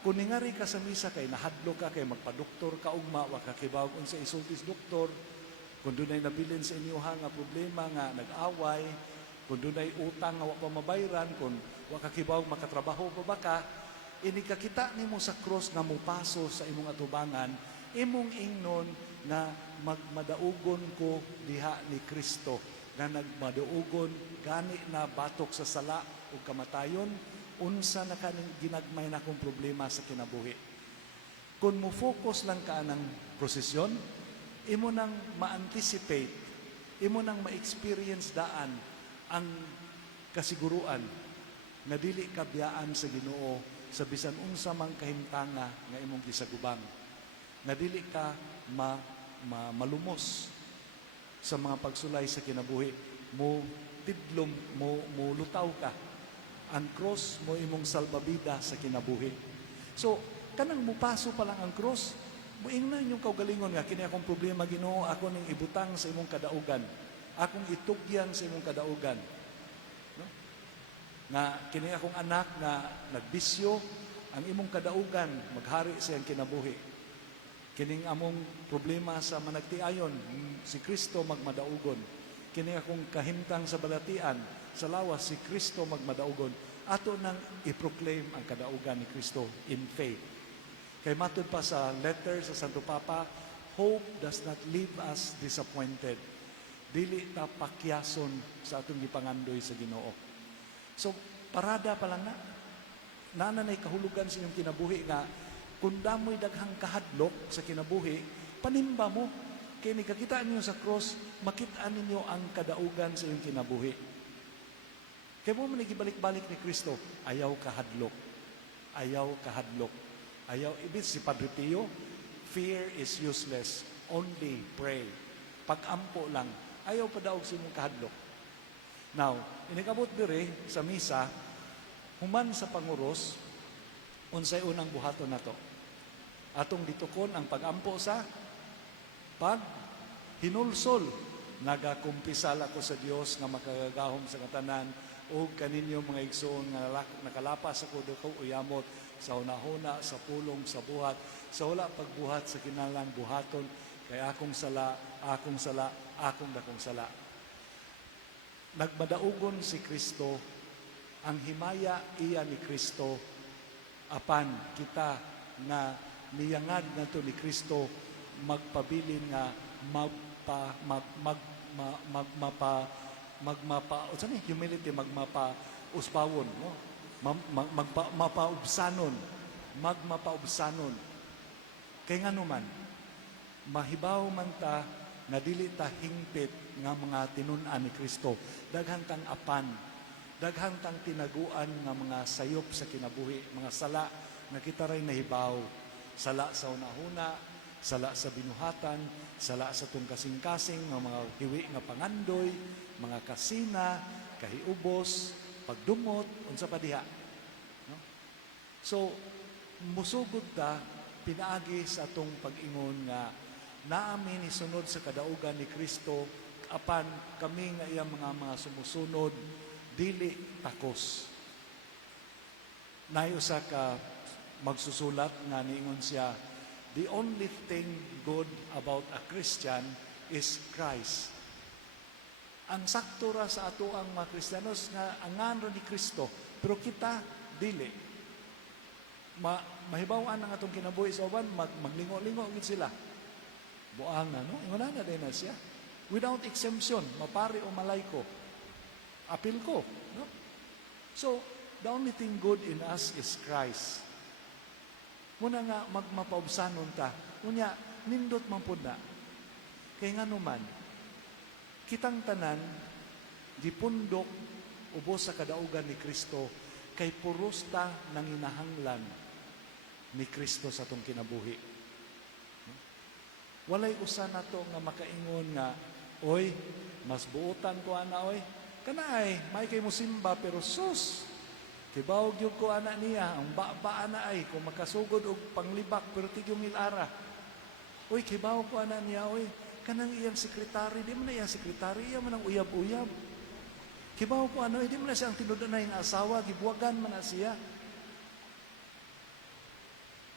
kung ningari ka sa misa kay nahadlo ka, kay magpa-doktor ka ugma, wa ka kibawag unsa isultis doktor, kung dunay nabilin sa inyo nga problema nga nag-away, kung dunay utang nga wa pa mabayran, kung wa ka kibawag makatrabaho pa ba ka, inikakita nimo sa cross nga mupaso sa imong atubangan, imong ingnon na magmadaugon ko diha ni Kristo, nga nagmadaugon gani na batok sa sala ug kamatayon, unsa na kaning ginagmay na kong problema sa kinabuhi. Kung mo focus lang ka ng prosesyon, imo nang ma-anticipate, imo nang ma-experience daan ang kasiguruan nga dili ka biyaan sa Ginoo sa bisan unsa man kahimtanga nga imong gisagubang, nga dili ka malumos sa mga pagsulay sa kinabuhi, mo tidlom, mo lutaw ka. Ang cross mo imong salbabida sa kinabuhi. So, kanang mupaso pa lang ang cross, muingnan yung kaugalingon nga, kini akong problema Ginoo, ako ning ibutang sa imong kadaugan. Akong itugyan sa imong kadaugan. No? Nga, kini akong anak na nagbisyo, ang imong kadaugan, maghari sa iyang kinabuhi. Kining among problema sa managtiayon, si Kristo magmadaugon. Kini akong kahimtang sa balatian, sa lawas, si Kristo magmadaugon. Ato nang i-proclaim ang kadaugan ni Kristo in faith. Kay matud pa sa letter sa Santo Papa, hope does not leave us disappointed. Dili ta pakyason sa atong gipangandoy sa Ginoo. So, parada pa lang na. Nananay kahulugan sa inyong kinabuhi nga, kung damoy daghang kahadlok sa kinabuhi, panimba mo. Kaya nikakita ninyo sa cross, makitaan ninyo ang kadaugan sa inyong kinabuhi. Kaya mo manigibalik-balik ni Kristo, ayaw kahadlok. Ayaw kahadlok. Ayaw, ibig si Padre Pio, fear is useless. Only pray. Pag-ampo lang. Ayaw pa daog sa inyong kahadlok. Now, inikabot dire sa misa, human sa panguros, unsay unang buhaton nato. Atong ditukon ang pag-ampo sa hinulsol. Nagakumpisal ako sa Dios nga makagagahom sa katanan o kaninyo mga igsoon nga nakalapas ako ko uyamot sa hunahuna, sa pulong, sa buhat, sa wala pagbuhat sa kinalang buhaton, kay akong sala, akong dakong sala. Nagmadaugon si Kristo, ang himaya iya ni Kristo, apan kita na niyangad na to ni Kristo, magpabilin nga humility, usbawon, no? Magmapaubsanon. Kay nga naman, mahibaw man ta na dili ta hingpit nga mga tinun-an ni Kristo. Daghang tang apan, daghang tang tinaguan nga mga sayop sa kinabuhi, mga sala nga kita ray nahibaw. Sala sa unahuna, sala sa binuhatan, sala sa tong kasing-kasing nga mga hiwi nga pangandoy, mga kasina, kahiubos, pagdumot, unsa pa diha. No? So, musugod ta, pinaagi sa atong pag-ingon nga naamin isunod sa kadaugan ni Kristo, apan kami nga iyang mga sumusunod, dili takos. Nayusa ka magsusulat nga niingon siya, the only thing good about a Christian is Christ. Ang sakto ra sa ato ang mga Kristiyanos nga angan ra ni Kristo, pero kita dili. Mahibaw-an ang atong kinabuhi sa uban, maglingo-lingo gid sila. Buang na, no? Ingon na din na siya. Without exemption, mapari o malay ko. Apil ko, no? So, the only thing good in us is Christ. Muna nga magmapaubsanon ta. Unya, nindot man po na. Kaya nga naman, kitang tanan, gipundok, ubos sa kadaugan ni Kristo, kay puros ta nang inahanglan ni Kristo sa tong kinabuhi. Walay usa na to nga makaingon nga, oy, mas buutan ko ana, oy. Kanay, may kay mo simba, pero sus, kibawag yung ko anak niya, ang ba ana ay, kung makasugod og panglibak, pero tigyong ilara. Uy, kibawag ko anak niya, uy, kanang iyang sekretary, di man na iyang sekretary, iya man ang uyab-uyab. Kibaw po ano, di man na siya ang tinudan na yung asawa, gibuwagan man na siya.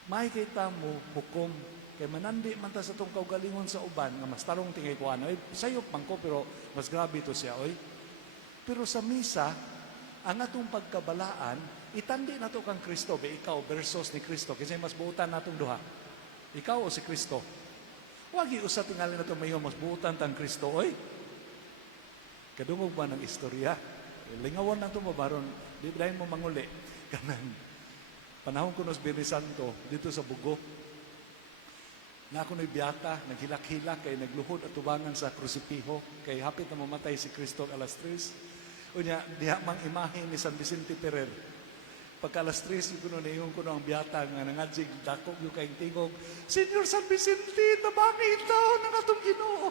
May kita mo, hukom, kay manandi man ta sa itong kaugalingon sa uban, nga mas tarong tingay ko ano, sayop man ko, pero mas grabe to siya, oy. Pero sa misa, ang atong pagkabalaan, itandi na to kang Kristo, be ikaw versus ni Kristo, kasi mas buutan natong duha. Ikaw o si Kristo? Wagi usa tingali na ito mayon, mas buutan tang Kristo, oy. Kadungog ba ng istorya? Lingawan na ito mabaron, di dahil mo manguli. Kanang panahon ko nos Birni Santo, dito sa Bugo, na ako biyata, naghilak-hilak, kay nagluhod at tubangan sa krusipiho, kay hapit na mamatay si Kristo alas 3. Unya, diha mang imahe ni San Vicente Ferrer. Pagka alas 3, yung kuno ko ang biyata nga nangadsig, dakog yung kaing tingog, Senyor San Vicente, tabangin ito ng atong Ginoo.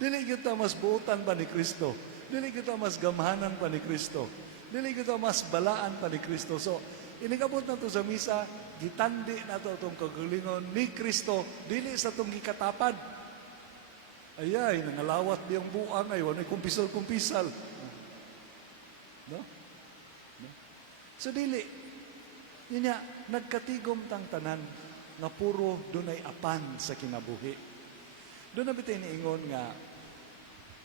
Dili kita mas buutan pa ni Kristo. Dili kita mas gamhanan pa ni Kristo. Dili kita mas balaan pa ni Kristo. So, inigabot na to sa misa, gitandi na to itong kagalingon ni Kristo, dili sa itong gikatapad. Ayay, nangalawat biyang buang ay, wala kumpisal-kumpisal. No? No? So, dili. Yun nga, nagkatigom tang tanan nga puro dunay apan sa kinabuhi. Doon na bitay niingon nga,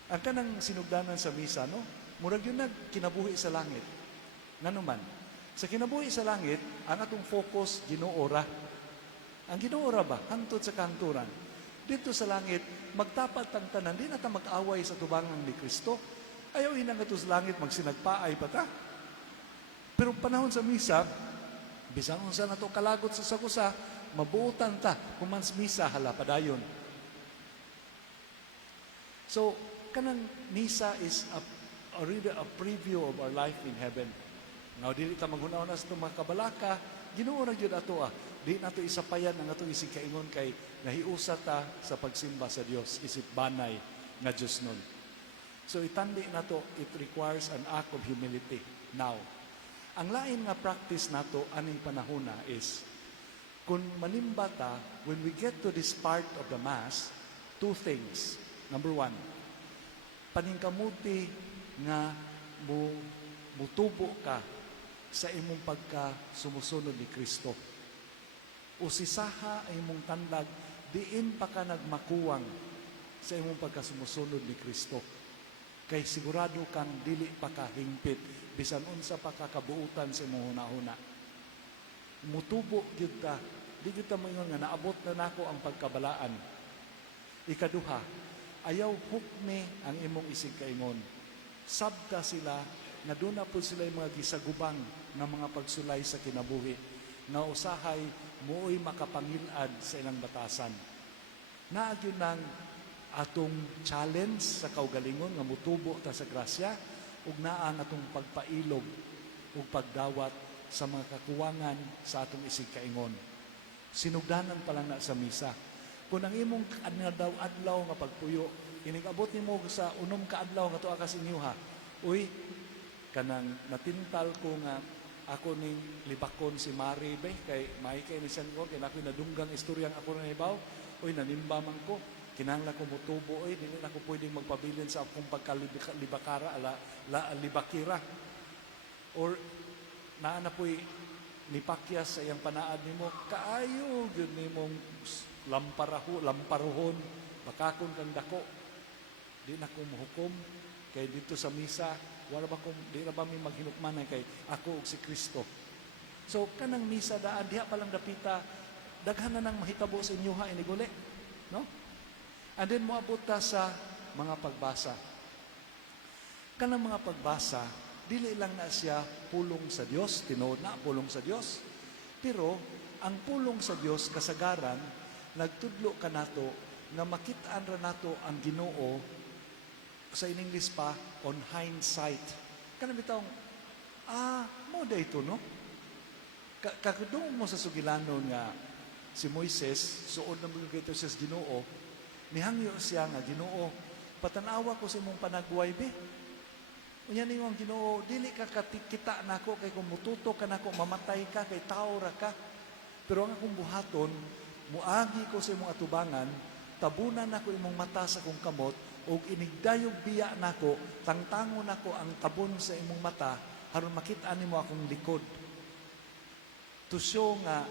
ang kanang sinugdanan sa misa, no? Murag yun kinabuhi sa langit. Nanuman, sa kinabuhi sa langit, ang atong focus, Ginoora. Ang Ginoora ba? Hantod sa kanturan. Dito sa langit, magtapat ang tanan, di na ta mag-away sa tubangan ni Kristo. Ayaw hinang ito sa langit, magsinagpaay pa ta. Pero panahon sa misa, bisang unsa na to kalagot sa sagusa, mabuutan ta, kumans misa hala padayon. So, kanang misa is already a preview of our life in heaven. Now, dili ta maghunaw na sa itong mga kabalaka, Ginoo ra gyud ato Di nato isapayan ang atong isig kaingon kay nahiusa ta sa pagsimba sa Dios, isip banay nga Dios nun. So, itandi nato, it requires an act of humility. Now, ang lain nga practice nato aning panahona is, kung manimba ta, when we get to this part of the Mass, two things. Number one, paningkamuti nga mutubo ka sa imong pagka sumusunod ni Kristo. Usisaha ay imong tandag, diin pa ka nagmakuwang sa imong pagka sumusunod ni Kristo. Kay sigurado kang dili pa ka hingpit, bisan unsa pa kakabuutan sa imong hunahuna. Mutubo gyud ta, di gyud ta moingon nga naabot na nako ang pagkabalaan. Ikaduha, ayaw hukme ang imong isig kaingon. Sabta sila, na doon na po sila yung mga gisagubang ng mga pagsulay sa kinabuhi, na usahay mooy makapangilad sa ilang batasan. Naagyo ng atong challenge sa kaugalingon, nga mutubo ta sa grasya, ug naa ang atong pagpailog ug pagdawat sa mga kakuwangan sa atong isig kaingon. Sinugdanan pa lang na sa misa. Kung ang imong adlaw nga pagpuyo, inigabot nimo sa unom ka adlaw nga tuwa ka sa inyo ha. Uy, kanang natintal ko nga ako ning libakon si Mari be kay maikay ni San ko kay nakoy nadunggang istoryang ako na ibaw. Uy, nanimba man ko. Kinahanglan ko mutubo oy, dili na ko pwedeng magpabilin sa akong pagkalibakara libakira. Or naa na po'y nipakyas sa iyang panaad nimo, kaayo gyud nimong lamparuhon, bakakon kang dako. Di na ko mahukom kay dito sa misa, wala ba kung di na ba may maghinukmanan kay ako ug si Kristo. So kanang misa daan diha pa lang dapita, daghan na nang mahitabo sa inyo ha iniguli, no? And then moabot ta sa mga pagbasa. Kanang mga pagbasa, dili lang na siya pulong sa Dios, tinuod na pulong sa Dios. Pero ang pulong sa Dios kasagaran nagtudlo ka nato nga makit-an ra nato ang Ginoo sa in English pa on hindsight. Kana bitawng mo da ito no? Kakudong mo sa sugilanon nga si Moises suod na mga kito sa Ginoo, nihangyo siya nga Ginoo, patanawa ko sa imong panagway be. Unya ninyo ang Ginoo, dili ka kita nako kay kung mututo ka nako mamatay ka kay tao ra ka. Pero ang akong buhaton, muagi ko sa imong atubangan, tabunan nako imong mata sa akong kamot, o inigdayog biya nako, tangtangon nako ang tabon sa imong mata, haron makita nimo akong likod. To show nga,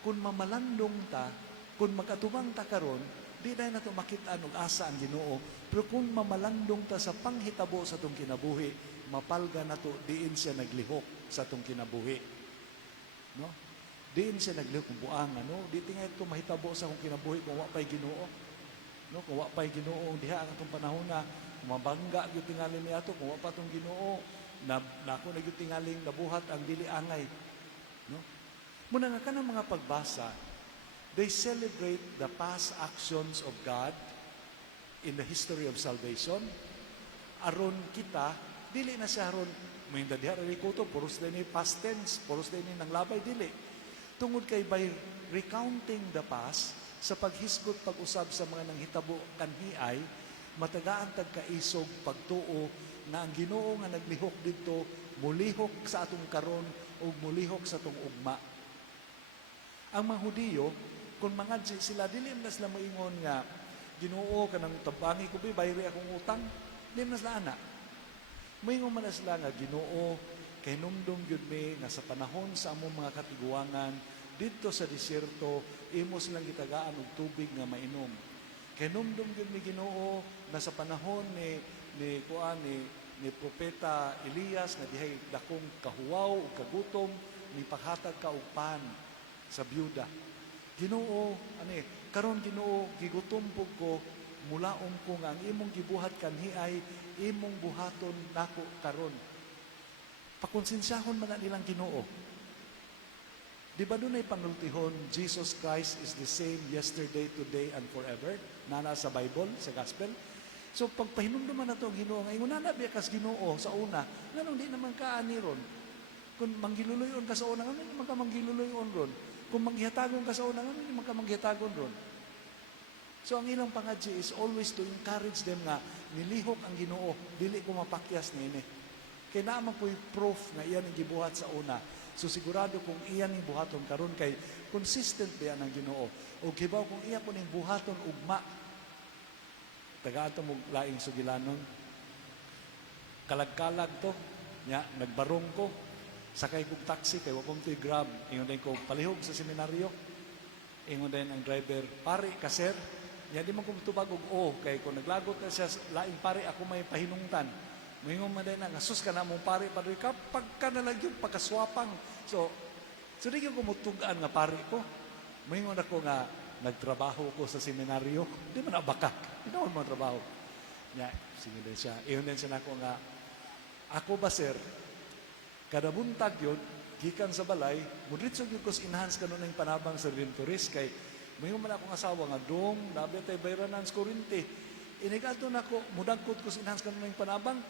kung mamalandong ta, kung mag-atubang ta karon, di na nato makita og asa ang Ginoo. Pero kung mamalandong ta sa panghitabo sa atong kinabuhi, mapalga nato diin siya naglihok sa atong kinabuhi. No? Diin siya naglihok kung buang, ano? Di tingay ito mahitabo sa akong kinabuhi kung wapay Ginoo. No? Kung wapay Ginoo, diha ang atong panahon na mabangga gyud tingali ni ato kung wapa tong Ginoo, na ako na gyud tingaling nabuhat ang dili angay. No? Muna nga kanang mga pagbasa, they celebrate the past actions of God in the history of salvation. Aron kita, dili na siya aron, may diha rin ko ito, puros din ni past tense, puros din ni nang labay, dili. Tungod kay by recounting the past, sa paghisgot, pag-usab sa mga nanghitabo kanhiay, matagaan tagkaisog pagtuo na ang Ginoo nga naglihok dito, mulihok sa atong karon o mulihok sa atong ugma. Ang mga Hudiyo, kung mga sila, dili na sila moingon nga, Ginoo, kanang tabangi ko, bayri akong utang, dili na sila ana. Moingon man na sila nga, Ginoo, kay numdum yun mi, nga sa panahon sa among mga katiguangan, dito sa disyerto, imo silang gitagaan og tubig nga mainom. Kay numdum yun mi Ginoo, na sa panahon ni Propeta Elias, na dihay dakong kahuwaw o kagutom, ni paghatag ka og pan sa byuda. Ginoo, karon Ginoo, gigutom pug ko, mulaom ko nga ang imong gibuhat kanhi ay imong buhaton nako karon. Pakonsensyahon man na nilang Ginoo. Di ba doon ay panultihon, Jesus Christ is the same yesterday, today, and forever? Nana sa Bible, sa Gospel. So pagpahinumduman na ito ang Ginoo, ngayon na biyakas Ginoo sa una, nanong di naman kaani ron. Kung manggiluluyon ka sa una, ano naman ka manggiluluyon ron? Kung manghihatagon ka sa una, ano naman ka manghihatagon ron? So ang ilang pangadji is always to encourage them nga, nilihok ang Ginoo, dili ko mapakyas nini. Kaya naman po'y proof nga iyan ang gibuhat sa una. So sigurado kung iyan ang buhaton karon kay consistent ba yan ang Ginoo. O kibaw kung iyan po ng buhaton ugma, taga-ato mong laing sugilanon, kalag-kalag to, nagbarong ko, sakay kong taxi, kay wakong to'y grab, ingon din ko palihog sa seminaryo, ingon din ang driver, pare ka sir, di man ko tubag og kay kung naglagot na siya, laing pare, ako may pahinungtan. Mayroon man din na, sus ka na mong pare, kapag ka na lang yung pagkaswapang. So di ko mutugaan nga pare ko. Mayroon ako nga, nagtrabaho ko sa seminaryo. Di man abakak. Di naman mo trabaho. Sige din siya. Iyon din siya na ako nga, ako ba sir, kada buntag yun, gikan sa balay, mudritso yun ko enhance kanon ng panabang sa Rentoris, kay mayroon man akong asawa nga, dong, labi tayo bayranan sa Corinti. Inigadto na ko, mudagkot ko enhance kanon ng panabang,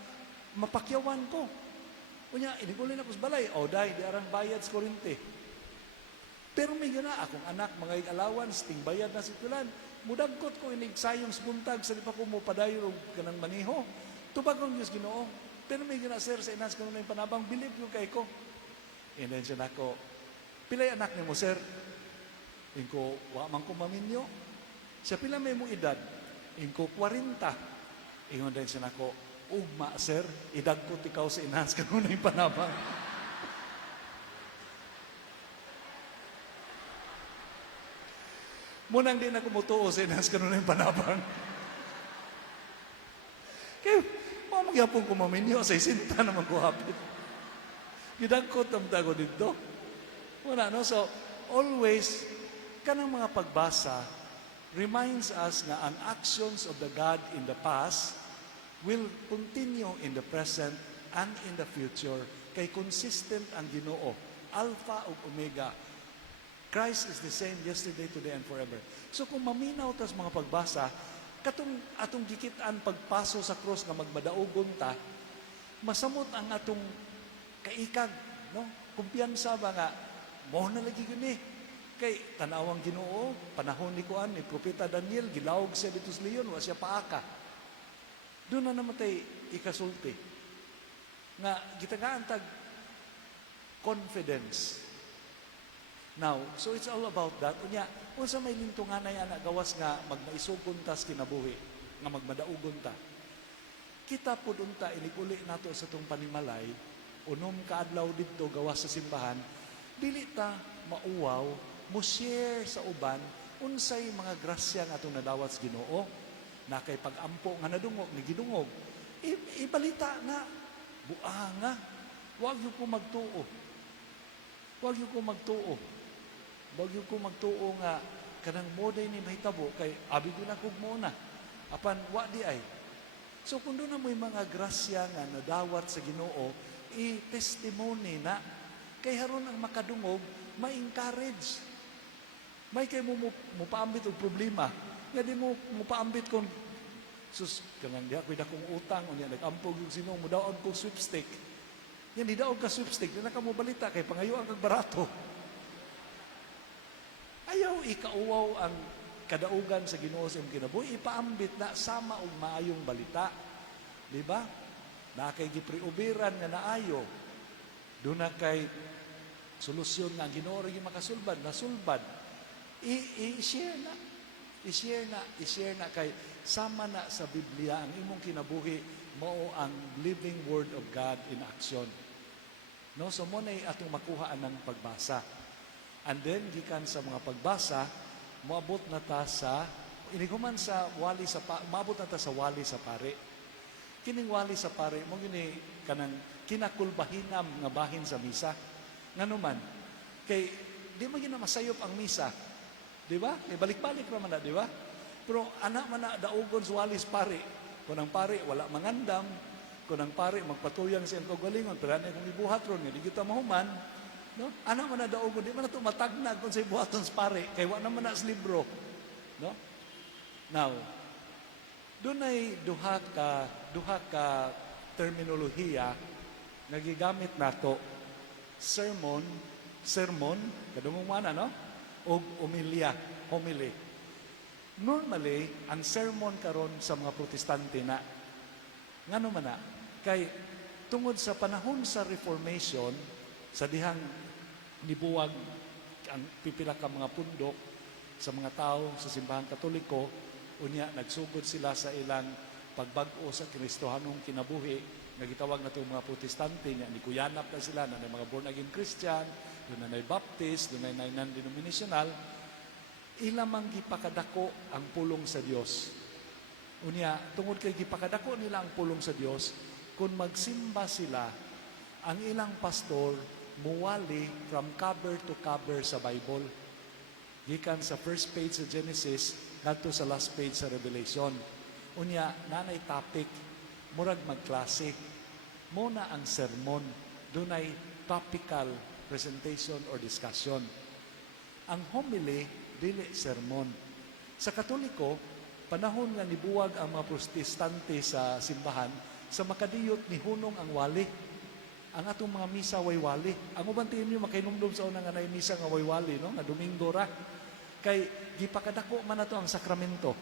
mapakyawan ko. Kunya, inigulin ako sa balay. Dahil, di arang bayad sa Corinti. Pero may gana, akong anak, mga allowance, ting bayad na si Tulan. Mudagkot ko, inigsayong sa buntag, sa di pa ko mo padayo kanang maniho. Tubag kong Diyos Ginoo. Pero may gana, sir, sa enhance kanon ng panabang, believe yung kay ko. And then siya nako, pilay anak ni mo, sir? Inko, man ko maminyo. Siya pila may mo edad? Inko, 40. Ingon din siya nako, ugma, sir, idagkot ikaw sa enhance kanon ng panabang. Munang din ako mutuo sa enhance kanon ng panabang. Kaya, magyapon ko maminyo, sa isinta naman ko hapit. Idagkot ang dago dito. Wala, no? So, always, kanang mga pagbasa reminds us na ang actions of the God in the past will continue in the present and in the future. Kay consistent ang Ginoo, Alpha ug Omega. Christ is the same yesterday, today, and forever. So kung maminaw tas mga pagbasa, atong gikitaan pagpaso sa cross nga magmadaugon ta, masamot ang atong kaikag, no? Kumpiyansa ba nga, mo na lagi yun Kay tanawang Ginoo, panahon ni Kuan, ni Propeta Daniel, gilawog siya dito sa leon, wa siya paaka. Doon na namatay ikasulti. Nga, gitagaan tag confidence. Now, so it's all about that. Unya, unsa may lintunganay ana gawas nga magmaisugon ta sa kinabuhi, nga magmadaugon ta. Kita pud unta ilig-uli nato sa tong panimalay, unom ka adlaw didto gawas sa simbahan, dili ta mauwaw, mo share sa uban unsay mga grasya nga atong nadawat sa Ginoo, na kay pag-ampo nga nadungog ni gidungog. Ibalita na buanga, wag yo ko magtuo. Wag yo ko magtuo. Bagyo ko magtuo nga kanang moday ni mahitabo kay abi din ako muna. Apan wa di ay. So kung doon na mo'y mga grasya nga nadawat sa Ginoo, i-testimony na kay haron ang makadungog, ma-encourage. May kay mo paambit og problema. Nga di mo paambit kung sus kanang diha ko'y dakong utang unya nagampog yung sinong mo daon kog sweepstick. Yan di daog ka sweepstick, di na ka mo balita kay pangayuan kag barato. Ayaw ikauwaw ang kadaugan sa Ginoo sa imong kinabuhi, ipaambit na sama og maayong balita. Di ba? Na kay gipriubiran nga naayo. Doon na kay solusyon nga ang Ginoo rin makasulbad, nasulbad. I-share na. I-share na kay sama na sa Biblia ang imong kinabuhi mao ang living word of God in action. No, so mo na atong makuhaan ng pagbasa. And then, gikan sa mga pagbasa, maabot na ta sa, iniguman sa wali sa, maabot na ta sa wali sa pare. Kining wali sa pare, mo gini kanang kinakulbahinam nga bahin sa misa. Nganuman, kay, di mo gina masayop ang misa. Di ba? Kay balik-balik naman na, di ba? Pero anak man na daugon sa wali sa pare. Kung ang pare, wala mangandam. Kung ang pare, magpatuyang siyang kagalingon, pero ano kung ibuhat ron, hindi kita mahuman, no? Ano man na daogon, di man na ito matagnag kung sa'y buhaton sa pare, kaya wala naman na sa libro. No? Now, doon ay duha ka terminolohiya nga gigamit nato. Sermon, kadungong mana, no? O homily. Normally, ang sermon karon sa mga protestante na, ngano man na, kay tungod sa panahon sa Reformation, sa dihang nibuwag ang pipila ka mga pundok sa mga tao sa simbahan Katoliko, unya nagsugod sila sa ilang pagbag-o sa Kristohanong kinabuhi, nga gitawag na itong mga protestante, nga nikuyanap na sila, na mga born-again Christian, doon na Baptist, doon na non-denominational, ilamang gipakadako ang pulong sa Dios. Unya, tungod kay gipakadako nila ang pulong sa Dios, kung magsimba sila, ang ilang pastor muwali from cover to cover sa Bible. Gikan sa first page sa Genesis, ngadto sa last page sa Revelation. Unya, nanay topic, murag magklase. Muna ang sermon, dunay topical presentation or discussion. Ang homily, dili sermon. Sa Katoliko, panahon nga nibuwag ang mga protestante sa simbahan, sa makadiyot ni hunong ang wali. Ang atong mga misa waywali. Ang ubantiin niyo makainumdum sa unang anay misa nga waywali, no? Nga Domingo ra. Kay gipakadako man nato ang sakramento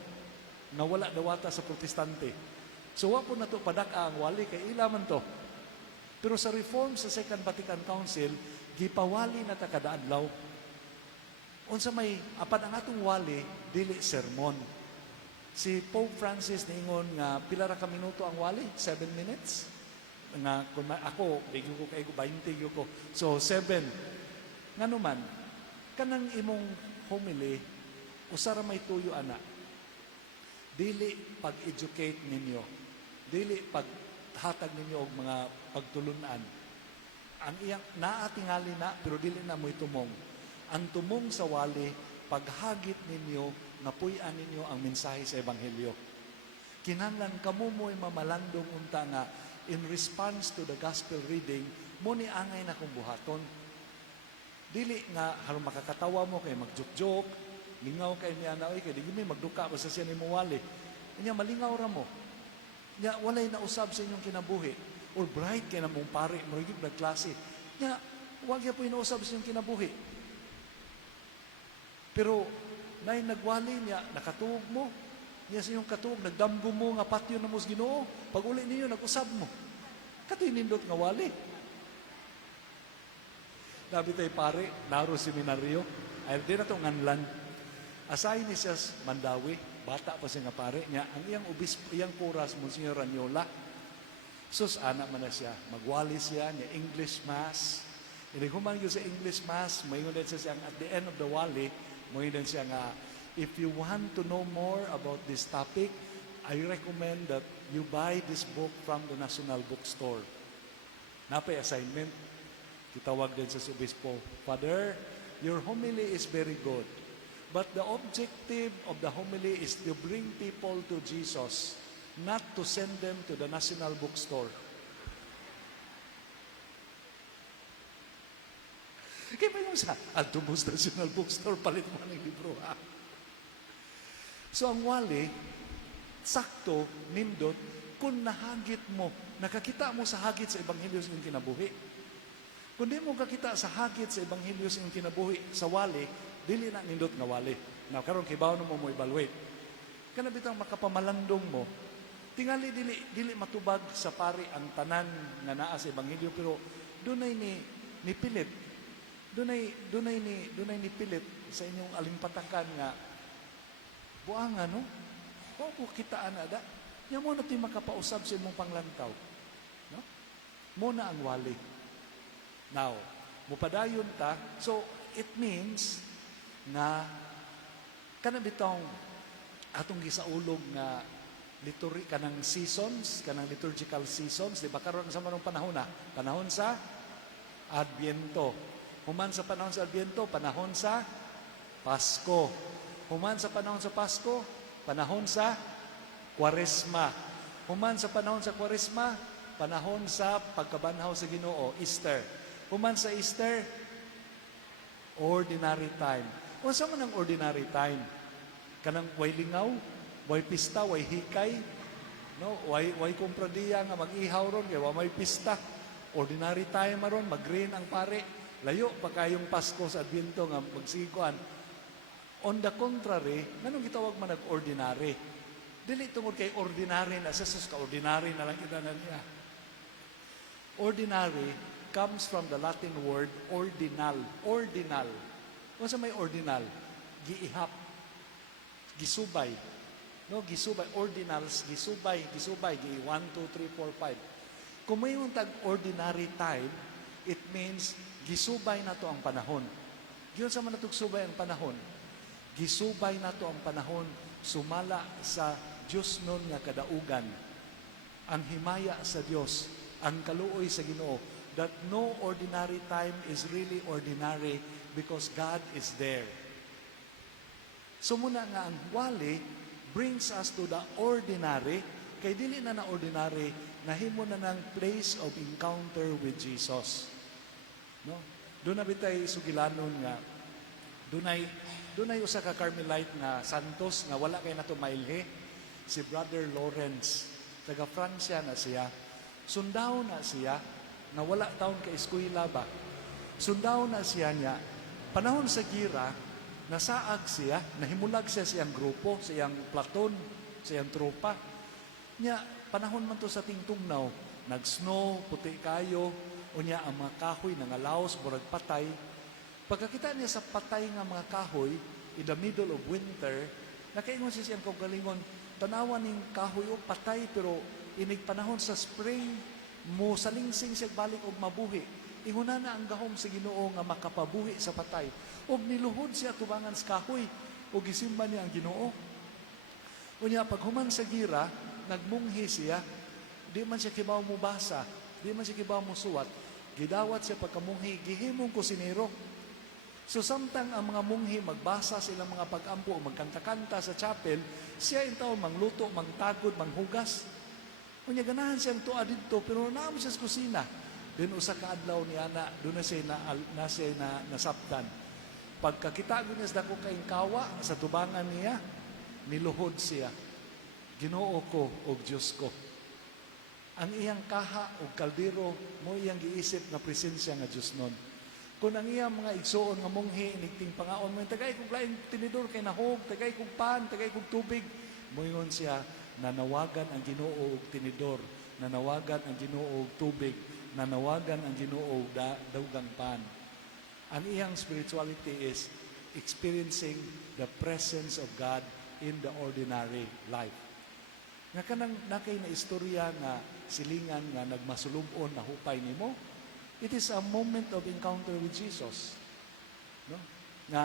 na wala dawata sa protestante. So wa po nato padaka ang wali kay ila man to. Pero sa reform sa Second Vatican Council, gipawali na ta kada adlaw. Unsa may apan ang atong wali dili sermon. Si Pope Francis niingon nga pila ra ka minuto ang wali? 7 minutes. Nga kung ako bigyo ko kay 20 ko. So 7. Ngano man kanang imong homily usara may tuyo ana. Dili pag-educate ninyo. Dili paghatag ninyo og mga pagtulunan. Ang iyang naatingali na pero dili na mo'y tumong. Ang tumong sa wali paghagit ninyo napuy-an ninyo ang mensahe sa ebanghelyo. Kinahanglan kamo mo'y mamalandong unta nga in response to the gospel reading, mo ni angay na kong buhaton. Dili nga, harong makakatawa mo kay magjuk-jok, lingaw kay niya na, kay di may magduka, basta siya ni muwali. Kanya, malingaw ra mo. Kanya, walay na usab sa inyong kinabuhi. Or bright kay na mong pari, marigib na klase. Kanya, huwag niya po inausab sa inyong kinabuhi. Pero, nay nagwali niya, nakatuog mo, niya sa iyong katuog, nagdamgo mo nga patyo na mo sa Ginoo. Pag uli ninyo, nag-usab mo. Kato'y nindot nga wali. Dabi tayo pare, naro seminaryo. Ay, di na ito nganlan. Asay ni siya Mandawi, bata pa siya nga pare niya. Ang iyang iyang kuras, Monsignor Ranyola. Sus, anak man na siya. Magwali siya, niya English Mass. Inighuman yun sa English Mass, mayon din siya at the end of the wali, mayon din siya nga, if you want to know more about this topic, I recommend that you buy this book from the National Bookstore. Napay assignment. Kitawag din sa obispo, Father, your homily is very good, but the objective of the homily is to bring people to Jesus, not to send them to the National Bookstore. Kaya ba yung sa Altubos National Bookstore, palit mo ng libro, ha? So ang wali, sakto, nindot, kung nahagit mo, nakakita mo sa hagit sa Ebanghelyo sa iyong kinabuhi. Kung di mo kakita sa hagit sa Ebanghelyo sa iyong kinabuhi, sa wali, dili na nindot nga wali. Now, karon kibaw mo evaluate. Kana bitang makapamalandong mo, tingali dili matubag sa pari ang tanan nga naa sa Ebanghelyo, pero dunay ni pilit. Dunay ni pilit sa inyong alimpatakan nga buanga, no? O kitaan na da. Nya mo na ti makapausab sa imong panglantaw. No? Mo na ang wali. Now, mupadayon ta, so it means na kana bitong atong gisaulog nga kanang seasons, kanang liturgical seasons, di ba karon sa manong panahon na? Panahon sa Adbyento. Human sa panahon sa Adbyento, panahon sa Pasko. Human sa panahon sa Pasko, panahon sa Kwaresma. Human sa panahon sa Kwaresma, panahon sa pagkabanhaw sa Ginoo, Easter. Human sa Easter, ordinary time. O sa man ang ordinary time? Kanang way lingaw, way pista, way hikay, no? Way kumpradiya nga mag-ihaw ron, kaya may pista. Ordinary time maron, mag-green ang pare. Layo pa kayong Pasko sa Adbyento nga magsiguan. On the contrary, nanong gitawag man nag-ordinary? Dili tungod kay ordinary na, sasus ka-ordinary na lang kita na niya. Ordinary comes from the Latin word ordinal. Ordinal. Kung sa may ordinal, giihap, gisubay. No, gisubay, ordinals, gisubay, gi 1, 2, 3, 4, 5. Kung may yung tag-ordinary time, it means gisubay na to ang panahon. Giyon sa man natong subay ang panahon, gisubay na to ang panahon, sumala sa Diyos nun nga kadaugan, ang himaya sa Diyos, ang kaluoy sa Ginoo, that no ordinary time is really ordinary because God is there. So muna nga ang wali brings us to the ordinary, kay dili na ordinary, nahimo na ng place of encounter with Jesus. No? Doon na bitay sugilanon nga, dunay usa ka Carmelite nga santos nga wala kay nato mailhe, si Brother Lawrence, taga Francia na siya. Sundaw na siya, na wala taon ka eskwela ba. Sundaw na siya niya, panahon sa gira, nasaag siya, nahimulag siya siyang grupo, siyang platon, siyang tropa. Niya, panahon man to sa tingtungnaw, nag-snow, puti kayo, o niya ang mga kahoy nangalaos, burag patay. Pagkakita niya sa patay nga mga kahoy, in the middle of winter, nakaingon siya siyang kaugalingon, tanawan ning kahoy o patay, pero inig panahon sa spring, mo salingsing siya balik og mabuhi. Inguna na ang gahom sa Ginoo nga makapabuhi sa patay. Og niluhod siya tubangan sa kahoy, og gisimba niya ang Ginoo. Unya paghuman sa gira, nagmunghi siya, di man siya kibaw mo basa, di man siya kibaw mo suwat, gidawat siya pagkamunghi, gihimong kusinero. So samtang ang mga munghi magbasa silang mga pag-ampo o magkanta-kanta sa chapel, siya yung taon mangluto, mangtagod, manghugas. Unya ganahan siyang tuwa dito, pero naam siya sa kusina. Then usa ka adlaw ni ana, doon na siya nasabtan. Pagkakita ko niya sa dako kaing kawa sa tubangan niya, niluhod siya. Ginoo ko og Diyos ko. Ang iyang kaha o kaldero mo iyang giisip na presensya nga Diyos nun. Kung ang iyang mga igsoon nga munghi, inigting pangaon mo, tagay kong laing tinidor kay nahog, tagay kong pan, tagay kong tubig. Moingon siya, nanawagan ang Ginoo og tinidor, nanawagan ang Ginoo og tubig, nanawagan ang Ginoo og daugang pan. Ang iyang spirituality is experiencing the presence of God in the ordinary life. Nga kanang nakay na istorya nga silingan nga nagmasulubon na hupay nimo, it is a moment of encounter with Jesus. No? Nga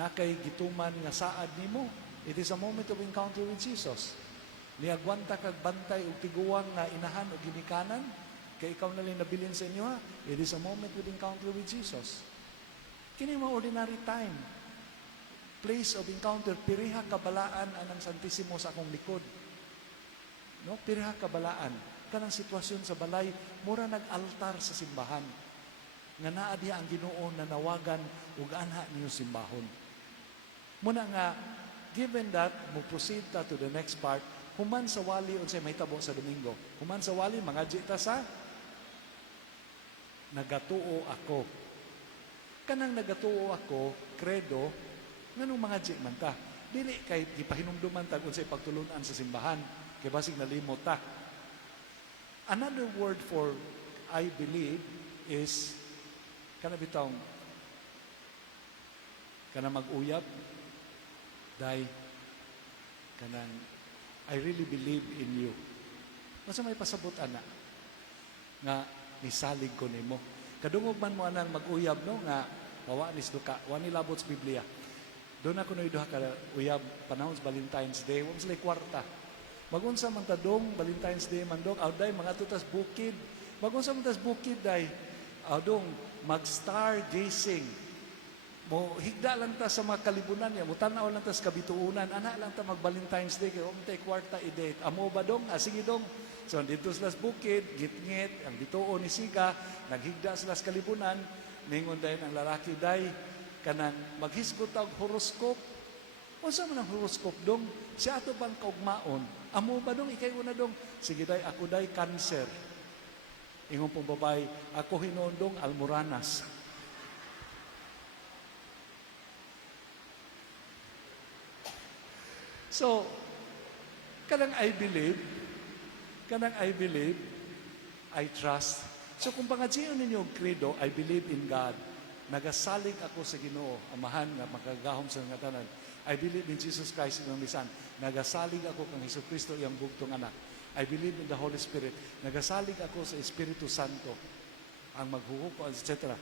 nakay gituman nga saad nimo, it is a moment of encounter with Jesus. Niagwanta kag bantay og tiguang nga inahan o ginikanan, kay ikaw na lang nabilin sa inyo ha, it is a moment of encounter with Jesus. Kini mga ordinary time, place of encounter, piriha kabalaan anang Santissimo sa akong likod. No? Piriha kabalaan. Kanang sitwasyon sa balay, mura nag-altar sa simbahan. Nga naa diha ang Ginoo na nawagan ug anha niyo simbahon. Muna nga, given that, mo proceed ta to the next part, human sa wali unsay mahitabo sa Domingo. Human sa wali, mangadji ta sa nagatuo ako. Kanang nagatuo ako, credo, nganong mangadji man ta. Dili kay gipahinumduman ta unsay pagtulunan sa simbahan, kay basig nalimot ta. Another word for I believe is kana bitawng kana mag-uyab dai kanang I really believe in you. Masa may pasabot ana nga nisalig ko nimo. Kadungog man mo anang mag-uyab no nga wawa nis duka, wa ni labot sa Biblia. Doon ako na duha ka uyab panahon sa Valentine's Day, wa sila kwarta. Magunsa man ta dong Valentine's Day man dong, awday mga tutas bukid. Magunsa man tas bukid day, dong mag-stargazing. Mo higda lang ta sa mga kalibunan niya, mo tanaw lang ta sa kabituunan, ana lang ta mag-Valentine's Day kay umtay kwarta i-date. Amo ba dong? Sige dong. So dito sila sa bukid, gitngit, ang bituon ni Siga, naghigda sila sa kalibunan, ningon dahil ang lalaki day, kanang maghisgot og horoscope. Unsa man ang horoscope dong? Si ato bang kaugmaon? Amo ba dong ikay una dong? Sige day, ako day cancer. Ingon pong babae, ako hinuon dong almoranas. So, kanang I believe, I trust. So kung pangadjiyon ninyo ang credo, I believe in God. Nagasalig ako sa Ginoo, amahan nga makagahom sa nga tanan. I believe in Jesus Christ ng lisan. Nagasalig ako kang Hesukristo iyang bugtong anak. I believe in the Holy Spirit. Nagasalig ako sa Espiritu Santo, ang maghuhuko, etc.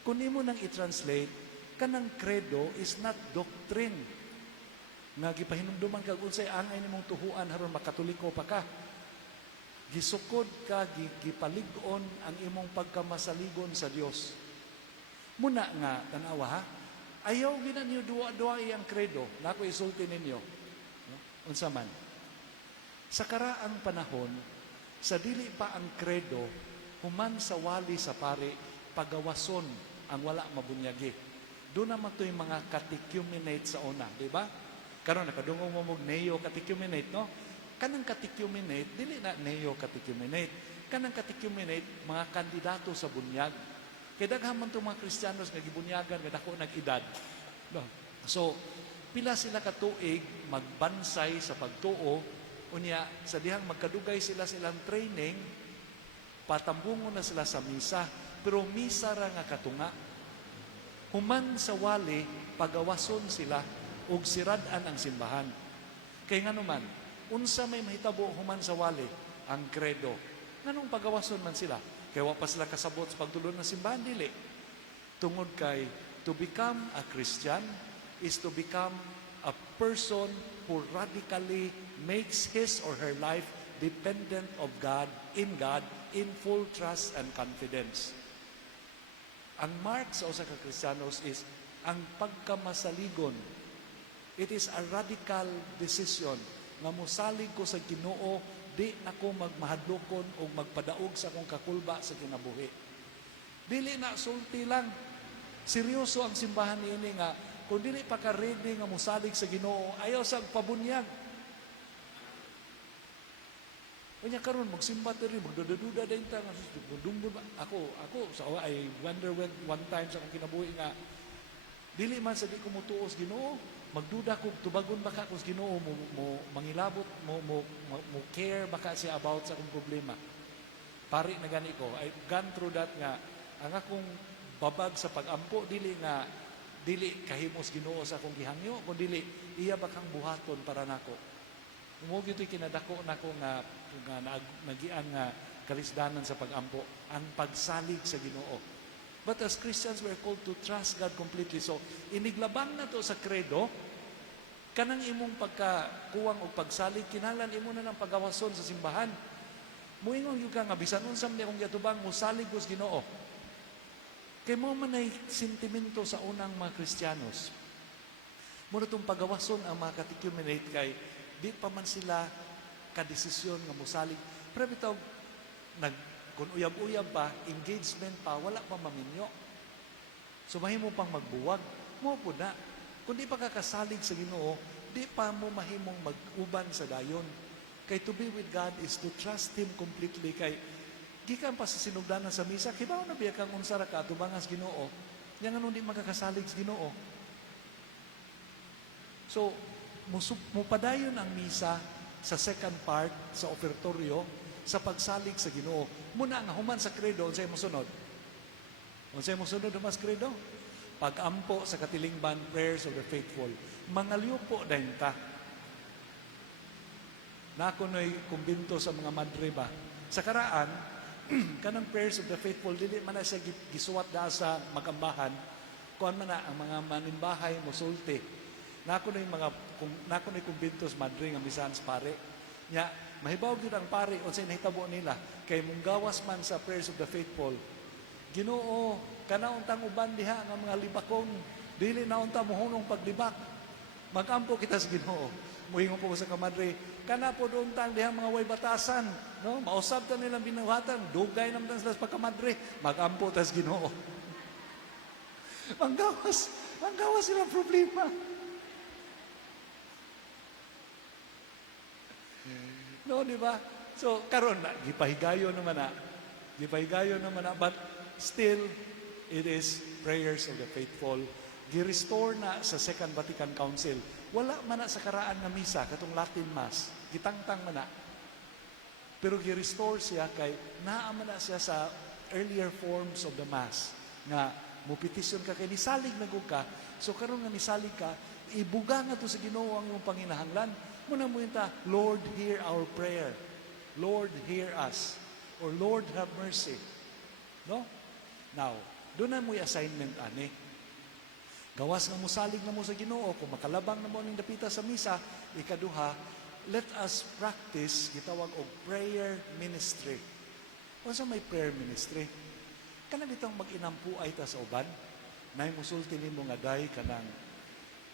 Kung imo nang i-translate, kanang credo is not doctrine. Nga gipahinumduman kag unsay angay nimong tuhuan aron makatoliko pa ka. Gisukod ka, gipalig-on ang imong pagkamasaligon sa Dios. Muna nga, tanawa ha, ayaw gina niyo duwa-duwa iyang credo, na ako isulti ninyo. No? Unsa man. Sa karaang panahon, sa dili pa ang credo, human sa wali sa pari, pagawason ang wala mabunyagi. Doon naman ito yung mga catechumenate sa una, di ba? Karon nakadungong mo mong neo-catechumenate, no? Kanang catechumenate, dili na neo-catechumenate. Kanang catechumenate, mga kandidato sa bunyag. Kaya daghan man itong mga Kristiyanos nga gibunyagan, nga dako nag-edad. No? So, pila sila katuig magbansay sa pagtuo, unya, sa dihang magkadugay sila silang training, patambungo na sila sa misa, pero misa ra nga katunga. Human sa wali, pagawason sila, ug siradan ang simbahan. Kay nga naman, unsa may mahitabo human sa wali, ang credo. Nganong pagawason man sila? Kaya wa pa sila kasabot sa pagtulon ng simbahan, dili. Tungod kay, to become a Christian is to become a person who radically makes his or her life dependent of God, in full trust and confidence. Ang mark sa usa ka Kristiyanos is ang pagkamasaligon. It is a radical decision nga mosalig ko sa Ginoo, di ako magmahadlokon o magpadaog sa akong kakulba sa kinabuhi. Dili na sulti lang. Seryoso ang simbahan niini nga kung dili pa ka ready nga mosalig sa Ginoo, ayaw sa pabunyag. Kanya karon magsimba diri, magdududa din ta nga ako sa I wonder when one time sa akong kinabuhi nga dili man sa di ko motuos Ginoo, magduda ko tubagon baka kung Ginoo mo mangilabot mo care baka siya about sa akong problema. Pari na gani ko, I gone through that nga ang akong babag sa pagampo dili kahimos Ginoo sa akong gihangyo, kun dili iya ba kang buhaton para nako. Mo gyud kinadako nako nga nagian nga kalisdanan sa pagampo, ang pagsalig sa Ginoo. But as Christians, we're called to trust God completely. So, iniglabang na to sa credo, kanang imong pagkakuwang o pagsalig, kinahanglan imo na ng pagawason sa simbahan. Muingon yung ka nga, bisan unsam niya kung yatubang mo salig sa Ginoo. Kay mo man ay sentimento sa unang mga Kristiyanos. Muna itong pagawason ang mga catechumenate kay di pa man sila kadesisyon nga musalig. Pero bitaw, kung uyab-uyab pa, engagement pa, wala pa maminyo. So mahimo pang magbuwag. Mo po na. Kung di pa kakasalig sa Ginoo, di pa mo mahimong mag-uban sa dayon. Kay to be with God is to trust Him completely. Kay gikan pa sa sinugdanan sa misa, kibaw na biya kang unsara ka, tubangas Ginoo, yang anong di magkakasalig sa Ginoo. So, mupadayon ang misa sa second part, sa ofertoryo, sa pagsalig sa Ginoo. Muna nga human sa credo, unsay mosunod? Unsay mosunod human sa credo? Pag-ampo sa katilingban, prayers of the faithful. Mangalyo po dayon ta. Nakunoy kumbinto sa mga madre ba? Sa karaan, kanang prayers of the faithful, dili man na siya gisuwat da sa magambahan, kuan man na ang mga manimbahay mosulti. Nakunoy kumbinto sa madre nga bisan sa pare. Nya, mahibaw gyud ang pare unsay nahitabo nila kay munggawas man sa prayers of the faithful. Ginoo, kana untang uban diha nga mga libakong dili na unta mohunong paglibak. Magampo kita sa Ginoo. Muingon po sa kamadre, kana po untang diha mga way batasan, no? Mausab ta nilang binuhatan, dugay naman sila sa pagkamadre, magampo ta sa Ginoo. Manggawas silang problema. No, di ba? So, karon na, gipahigayon naman na, but still, it is prayers of the faithful. Gi-restore na sa Second Vatican Council. Wala man na sa karaan nga misa, katong Latin Mass. Gitangtang man na. Pero gi-restore siya kay naaman na siya sa earlier forms of the Mass. Nga, mupetisyon ka kay nisalig na ka. So, karon nga nisalig ka, ibuga nga to sa Ginoo ang iyong panginahanglan. Muna mo yun Lord, hear our prayer. Lord, hear us. Or Lord, have mercy. No? Now, doon na mo yung assignment, ani. Gawas nga mo salig na mo sa Ginoo, kung makalabang na mo ng dapita sa misa, ikaduha, let us practice, gitawag og prayer ministry. O sa may prayer ministry? Kanang itong mag-inampuay ta sa uban, na musulti ni mo nga day kanang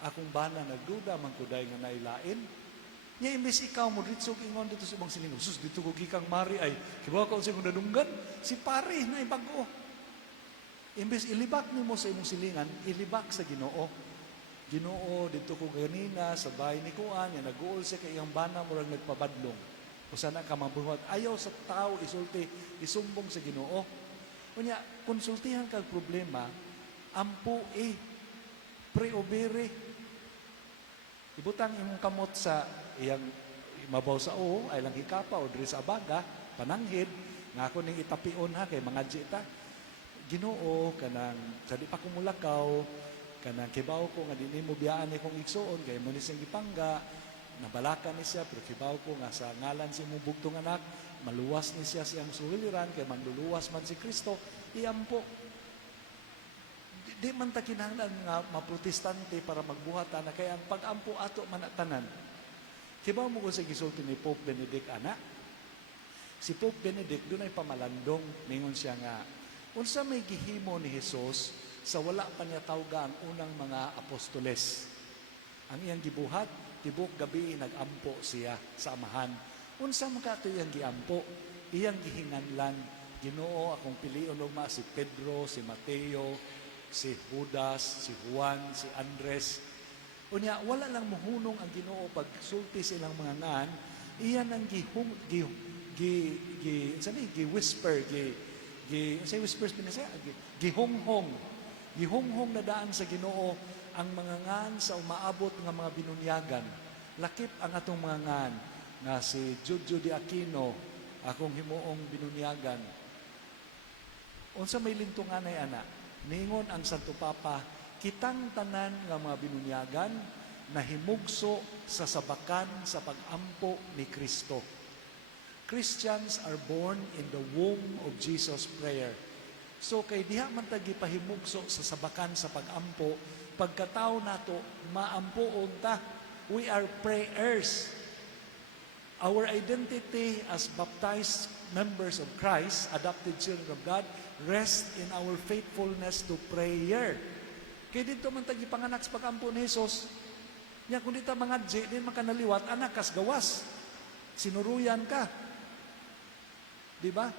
akong bana nagduda man kuday nga nailain. Nya imbes ikaw mo dito ingon dito sa ibang silingon. Sus dito ko gikang mari ay kibaw ka unsay kung nadunggan si pare na ibago. Imbes ilibak nimo sa imong silingan, ilibak sa Ginoo. Ginoo dito ko ganina sa bahay ni Kuan nga nag-uol sa kay iyang bana murag nagpabadlong. Usa na ka mabuhat ayaw sa tao isulti isumbong sa Ginoo. Unya konsultihan kag problema ampo preobere. Ibutang imong kamot sa iyang mabaw sa ay lang hikapa o diri sa abaga, pananghid, nga ako ning itapion ha, kay mga jita. Ginoo, kanang, sa di pa kumulakaw, kanang kibaw ko nga di mo biyaan ni kong igsuon, kay mo ni siyang gipangga, nabalakan ni siya, pero kibaw ko nga sa ngalan si mong bugtong anak, maluwas ni siya siyang suwiliran, kay manluluwas man si Kristo, iampo. Di man ta kinahanglan nga maprotestante para magbuhatan na kaya ang pag-ampo ato manatanan. Kibaw mo ko sa gisulti ni Pope Benedict ana. Si Pope Benedict doon ay pamalandong ningon siya nga unsa may gihimo ni Hesus sa wala pa niya tawga ang unang mga apostoles. Ang iyang gibuhat tibok gabi nag-ampo siya sa amahan. Unsa man kato iyang giampo? Iyang gihinganlan Ginoo akong pilion ugma si Pedro, si Mateo, si Judas, si Juan, si Andres. Unya, wala lang muhunong ang Ginoo pag sulti silang mga ngan, iyan ang gi-whisper, gihonghong na daan sa Ginoo ang mga ngan sa umaabot nga mga binunyagan. Lakip ang atong mga ngan, nga si Jojo de Aquino, akong himuong binunyagan. Unsa may lintungan ay ana, ningon ang Santo Papa, kitang tanan nga mga binunyagan na himugso sa sabakan sa pag-ampo ni Kristo. Christians are born in the womb of Jesus' prayer. So kay diha man ta gipahimugso sa sabakan sa pag-ampo, pagkatao nato maampoon ta. We are prayers. Our identity as baptized members of Christ, adopted children of God, rest in our faithfulness to prayer. Kaya dito man tagi panganak sa pag-ampo ni Jesus, nya kung dito mga din makanaliwat, anak kas gawas. Sinuruyan ka. Di ba?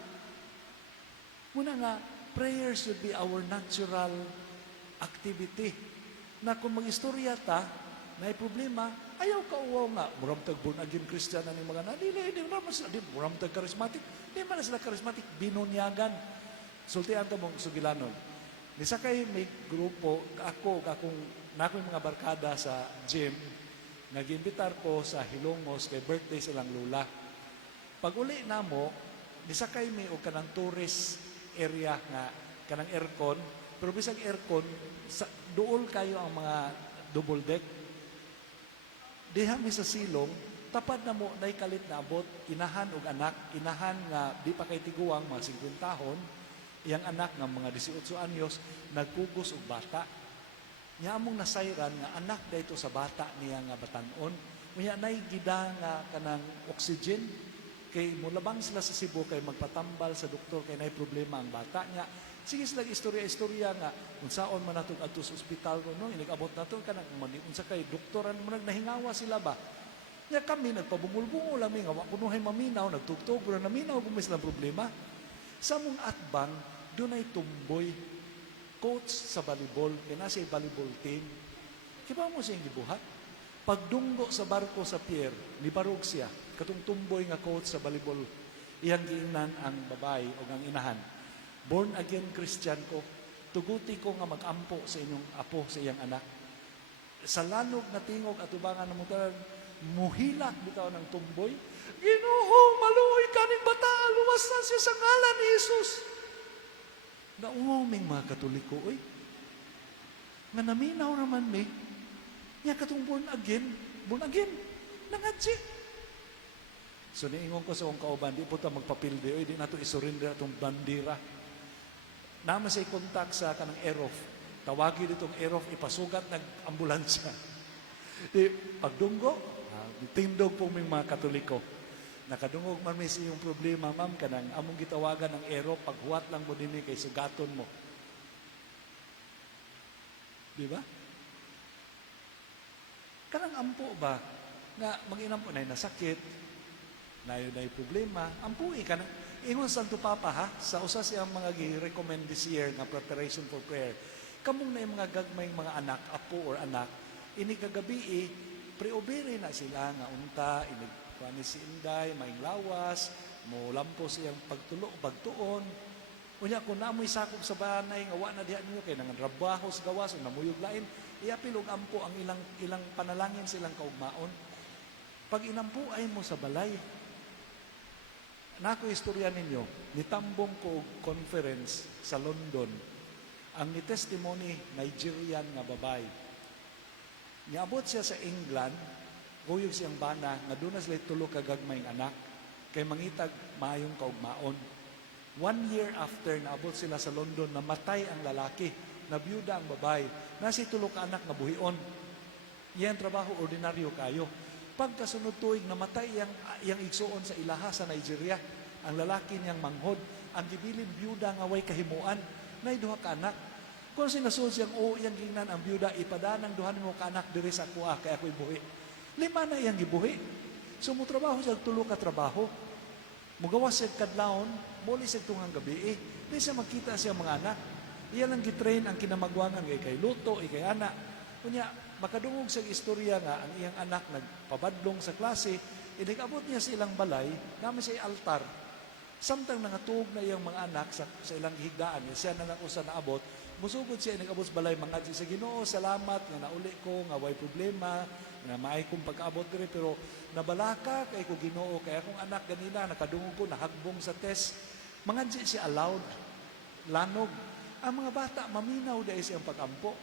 Muna nga, prayer should be our natural activity. Na kung mag-istorya ta, na problema, ayaw ka uwaw nga. Muramtag born again Christian na mga na, di naman sila, muramtag charismatic, di man sila charismatic, binunyagan. Sultihan to mong sugilanon. Nisa kay may grupo, akong mga barkada sa gym, nag-imbitar ko sa Hilongos kay birthday silang lula. Pag uli na mo, nisa kay may o kanang tourist area nga, kanang aircon, pero bisag aircon, dool kayo ang mga double deck. Diha mi sa silong, tapad na mo, naikalit na abot, inahan og anak, inahan nga di pa kay tiguang mga 50 tahon, iyang anak nga mga 18 anyos, nagkugos og bata. Nya among nasayran nga anak dayto sa bata niya nga batanon. Unya nay gida nga kanang oxygen kay mulabang sila sa Cebu kay magpatambal sa doktor kay nay problema ang bata niya. Sige sila istorya nga unsaon man natong adto sa ospital no inigabot nato kanang unsa kay doktoran mo nahingawa sila ba. Nya kami nagpabungol-bungol lang nga wa kuno hay maminaw nagtugtog ra naminaw kung may silang problema. Sa mong atbang dunay tumboy coach sa volleyball, kaya nasa volleyball team. Kiba mo siyang gibuhat? Pagdunggo sa barko sa pier, nibarog siya, katong tumboy nga coach sa volleyball, iyang giingnan ang babae o ang inahan. Born again Christian ko, tuguti ko nga mag-ampo sa inyong apo, sa iyang anak. Sa lanog na tingog at ubangan ng mutar, muhilak bitaw ng tumboy, Ginoo, maluoy kaning bata, luwas na siya sa ngalan ni Jesus. Nauming mga Katoliko, oy. Nga naminaw naman may, niya katong born again, nangadji. So niingon ko sa akong kauban, di po ta magpapilde, oy, di na ito isurrender itong bandira. Naman siya i-contact sa kanang Aerof. Tawagi ditong Aerof, ipasugat nag-ambulansya. Di, pagdunggo, tindog po mga Katoliko. Nakadungog man may siyong problema, ma'am, kanang among gitawagan ng Aerof, paghuwat lang mo din kay sugaton mo. Di ba? Kanang ampo ba, nga mag-inampo na nasakit, na problema, ampuin ka na. Ingon Santo Papa ha, sa usa siyang mga gi-recommend this year nga preparation for prayer. Kamong na yung mga gagmayng mga anak, apo or anak, ini kagabi preobere na sila nga unta, kuani si Inday, maing lawas, mo lampo siyang pagtuon. Unya kung naamoy sakop sa banay nga wa na diha ninyo kay nangatrabaho sa gawas o namuyog lain, iapilog ampo ang ilang panalangin silang kaugmaon. Pag inampuay mo sa balay, nako istorya ninyo, nitambong ko conference sa London, ang ni testimony Nigerian nga babay. Niabot siya sa England, guyog siyang bana, nga doon na sila tulo kagagmayng anak, kay mangitag maayong kaugmaon. 1 year after, naabot sila sa London, namatay ang lalaki, nabiyuda ang babae, nasi tulo ka anak nga buhion. Iyang trabaho, ordinaryo kayo. Pagkasunod tuig, namatay iyang igsuon sa ilaha sa Nigeria. Ang lalaki niyang manghod, ang gibilin biyuda nga way kahimuan, na duha ka anak. Kung sinasun siyang, iyang gingnan ang biyuda, ipadanang duhan mo ka anak, diri sa kuha, kaya ako'y buhi. 5 na iyang gibuhi. So, mo trabaho siya, tulo ka trabaho. Mugawas siya kadlawon, muli siya tungang gabi. Di siya magkita siya mga anak. Iyan ang gitrain ang kinamagwangan kay luto, kay anak. Kunya, makadungog sa istorya nga, ang iyang anak nagpabadlong sa klase, inigabot niya sa ilang balay, namin siya altar. Samtang nangatug na iyang mga anak sa ilang higdaan, siya na lang usa na abot, musugod siya inigabot sa balay, mga sa Ginoo, salamat, nga nauli ko, nga way problema, nga maay kong pagkaabot diri pero nabalaka kay ko Ginoo kay akong anak ganina nakadungog ko nahagbong sa test mangadji siya allowed lanog. Ang mga bata, maminaw dahil siyang pag-ampo.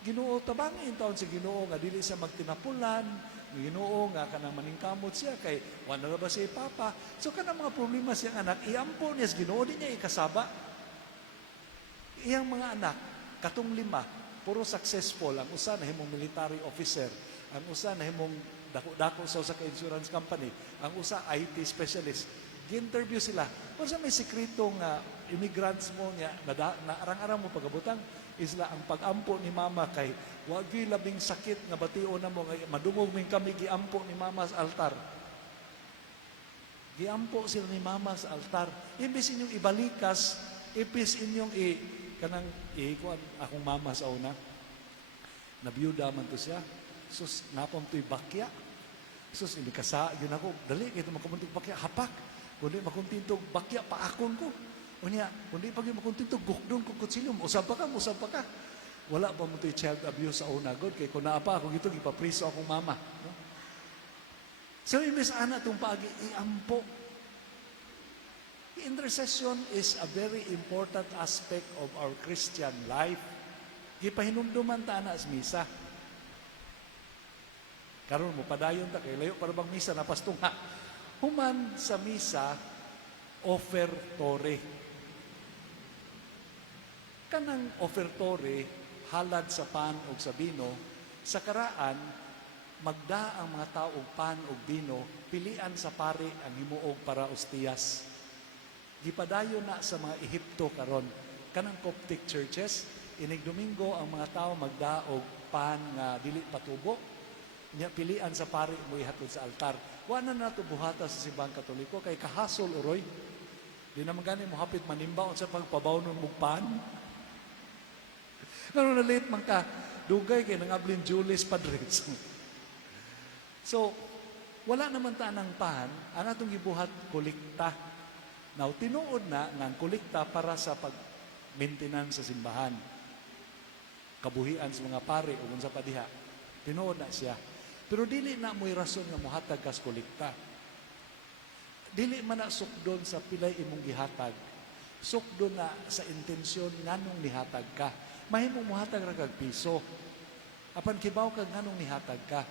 Ginoo, tabangin taon si Ginoo nga dili siya magtinapulan, Ginoo nga kanang maningkamot siya kay wala na ba siya papa. So kanang mga problema siyang anak, iampo niya sa Ginoo, di niya ikasaba. Iyang mga anak, katong lima, puro successful. Ang usa na himong military officer, ang usa na himong dako-dako sa ka insurance company, ang usa IT specialist. Gi-interview sila. Kung sa may sekreto nga immigrants mo niya, na arang-arang mo pagabutang, isla ang pag-ampo ni mama kay wag labing sakit nga batio na mo nga madungog min kami giampo ni mama sa altar. Giampo sila ni mama sa altar. Imbis inyong ibalikas, ipis inyong kanang kuan akong mama sa una. Nabiyuda man to siya. Sus napam to'y bakya. Sus ini kasa yun ako dali kay makamuntog bakya hapak. Kundi makuntintog bakya paakon ko. Unya, kundi pag makuntintog gukdon ko kutsilyo, usab pa ka. Wala pa mo to'y child abuse sa una god kay kun naa pa ako gito gipapriso akong mama, no? So imbes ana tong paagi iampo. Intercession is a very important aspect of our Christian life. Gipahinumduman ta ana sa misa. Karon mo padayon ta kay layo para bang misa na pastunga. Human sa misa ofertore. Kanang ofertore halad sa pan o sa bino, sa karaan magda ang mga tao og pan o bino, pilian sa pare ang himuog para ostiyas. Gipadayon na sa mga Ehipto karon kanang Coptic churches, inig Domingo ang mga tao magda og pan nga dili patubo, niya pilian sa pare mo ihatod sa altar. Wa na nato buhata sa simbahang Katoliko kay kahasol uroy. Di naman gani mo hapit manimba unsa pang pabawnon mo pan. Ano na late man ka, dugay kay nangablin Julius Padres. So, wala naman ta ng pan, ang atong gibuhat kolekta. Now, tinuod na ng kolekta para sa pag-maintenance sa simbahan. Kabuhian sa mga pare o sa padiha. Tinuod na siya. Pero dili na mo'y rason nga muhatag kas kolekta. Dili man na sukdon sa pilay imong gihatag. Sukdon na sa intensyon nganong nihatag ka. Mahimong muhatag ra kag piso. Apan kibaw kag nganong nihatag ka.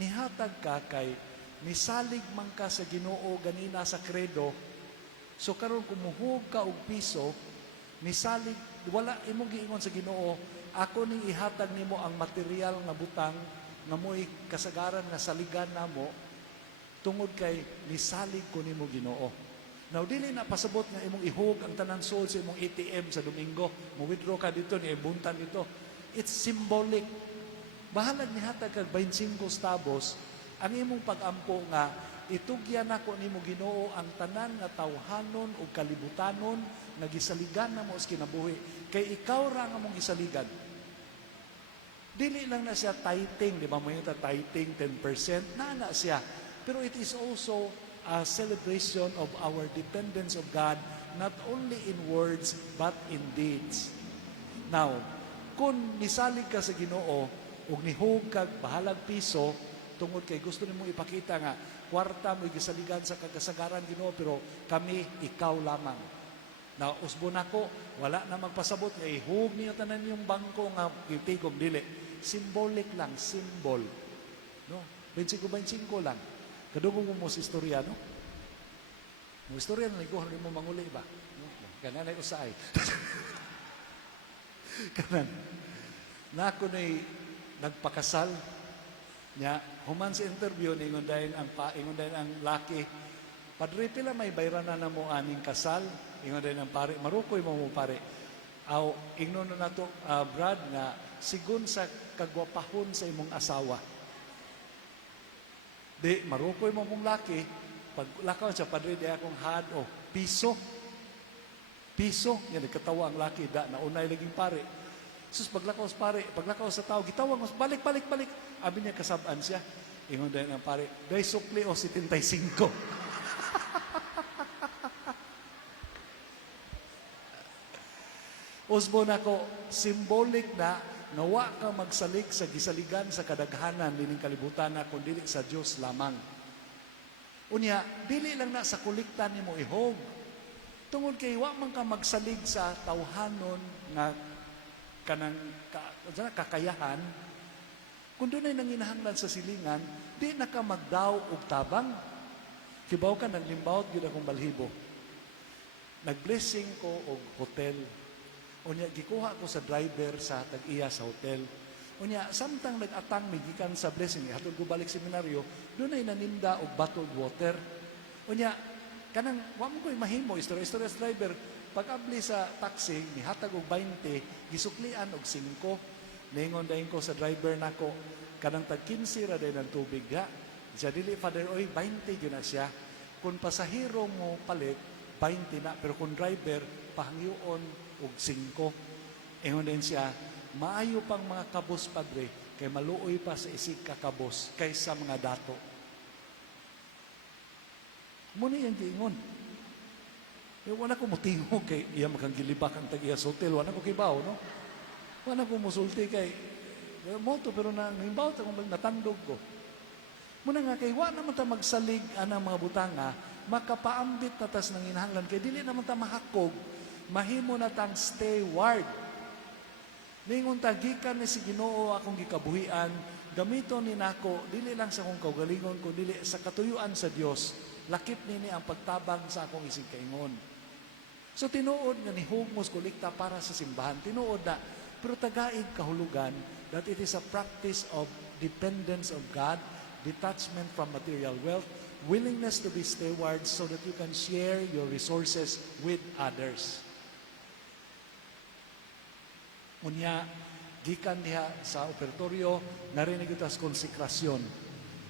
Nihatag ka kay misalig man ka sa Ginoo ganina sa kredo. So karon kumuhog ka og piso, misalig wala imong giingon sa Ginoo, ako ning ihatag nimo ang material nga butang nga mo'y kasagaran nga saligan namo tungod kay misalig ko nimo Ginoo. Now, dili na pasabot nga imong ihug ang tanan soul sa imong ATM sa Domingo. Mo-withdraw ka dito, ni-ibuntan dito. It's symbolic. Bahalag ni hatag kag 25 tabos, ang imong pag-ampo nga, itugyan ako nimo Ginoo ang tanan nga tawhanon o kalibutanon nga gisaligan na mo sa kinabuhi. Kay ikaw ra nga mong gisaligan. Dili lang na siya tithing, di ba mo yung tithing 10%, na siya. Pero it is also a celebration of our dependence of God, not only in words, but in deeds. Now, kung nisalig ka sa Ginoo, ug nihug kag bahalag piso, tungod kay gusto nimo ipakita nga, kwarta mo gisaligan sa kagasagaran Ginoo, pero kami, ikaw lamang. Now, usbon ako, wala na magpasabot, nga ihug niyo tanan yung bangko nga itigom, dili. Symbolic lang, symbol. No? 25 lang. Kadugong mo sa istorya, no? Mo istorya na niguhan mo manguli ba? No? Kanan ay usay. Kanan. Na ako na'y nagpakasal niya, human sa interview, ingon dahin ang laki. Padre, pila may bayrana na mo aning kasal? Ingon dahin ang pare, marukoy mo pare. Aw, ingnon na to, Brad, nga sigun sa kagwapahon sa imong asawa. Di, marukoy mo mong laki, pag lakaw siya, padre, di akong had, piso. Piso, yan, nagkatawa ang laki, naunay laging pare. Sus, paglakaw sa tao, gitawang, balik. Abi niya, kasabaan siya. Ingon dahil ang pare, day sukli o 75. Usbon ako, symbolic na, nawa ka magsalig sa gisaligan sa kadaghanan dining kalibutan na kundi sa Dios lamang. Unya, dili lang na sa kolekta nimo ihog. Tungod kay wa man ka magsalig sa tawhanon nga kanang kakayahan, kung doon ay nanginahanglan sa silingan, di na ka magdaw og tabang. Kibaw ka, naglimbawt yun akong balhibo. Nag-blessing ko og hotel. Unya, gikuha ko sa driver sa tag-iya sa hotel. Unya, samtang nag-atang gikan sa blessing, hatod ko balik seminaryo, doon ay naninda og bottled water. Unya, kanang, wa mo ko'y mahimo, istorya sa driver, pag-abli sa taxi, nihatag og 20, gisuklian og 5. Ningon dahin ko sa driver nako, kanang tag 15 ra day ng tubig ha. Siya dili, Father, oy, 20 yun na siya. Kung pasahero mo palit, 20 na. Pero kung driver, pahangyoon og 5. Ingon din siya, maayo pang mga kabos, Padre, kay maluoy pa sa isig kakabos kaysa mga dato. Muna yung giingon. Wala ko motingog kay iya makagilibak ang tag-iya sa hotel. Wala ko kibaw, no? Wala ko musulti kay moto, pero nangimbaw ta kung natandog ko. Muna nga kay wa naman ta magsalig anang mga butanga, makapaambit na tas nang inahanglan kay dili naman ta mahakog, mahimo na tang steward. Ningon ta gikan ni si Ginoo akong gikabuhian, gamiton ni nako dili lang sa akong kaugalingon kun dili sa katuyuan sa Dios. Lakip nini ang pagtabang sa akong isig kaingon. So tinuod nga ni hugmos kolekta para sa simbahan, tinuod na, pero tagaig kahulugan that it is a practice of dependence of God, detachment from material wealth, willingness to be stewards so that you can share your resources with others. Unya, gikan diha sa operatorio, narinig ito as konsekrasyon.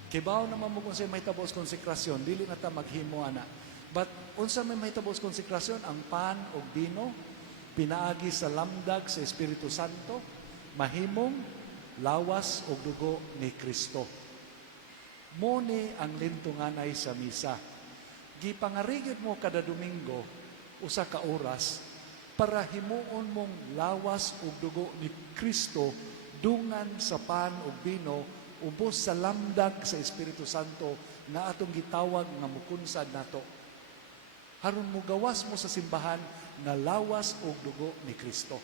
Kibaw naman mo kung sa'yo may tabos konsekrasyon, dili na ta maghimo ana. But unsa may tabos konsekrasyon, ang pan o bino, pinaagi sa lamdag sa Espiritu Santo, mahimong lawas o dugo ni Kristo. Muni ang lintunganay sa misa. Gipangarigid mo kada Domingo, usa ka oras, para himuon mong lawas o dugo ni Kristo, dungan sa pan o bino, ubos sa lamdag sa Espiritu Santo na atong gitawag nga mukunsad nato. Haron mo gawas mo sa simbahan na lawas o dugo ni Kristo.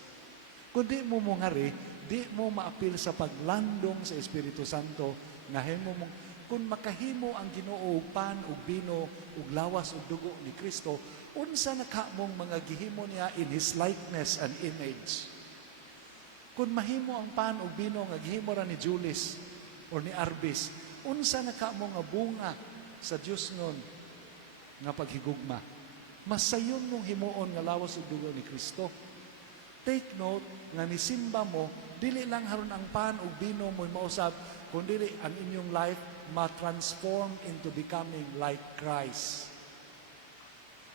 Kung di mo mongari, di mo maapil sa paglandong sa Espiritu Santo nga himo mong kung makahimo ang Ginoo og pan ug bino ug lawas ug dugo ni Kristo, unsa nakamong mga gihimo niya in His likeness and image. Kung mahimo ang pan ug bino nga gihimo ra ni Julis or ni Arbis, unsa nakamo nga bunga sa Dios nun nga paghigugma. Masayon mong himuon nga lawas ug dugo ni Kristo. Take note nga nisimba mo, dili lang haron ang pan ug bino mo mausab, kundi ang inyong life ma-transform into becoming like Christ.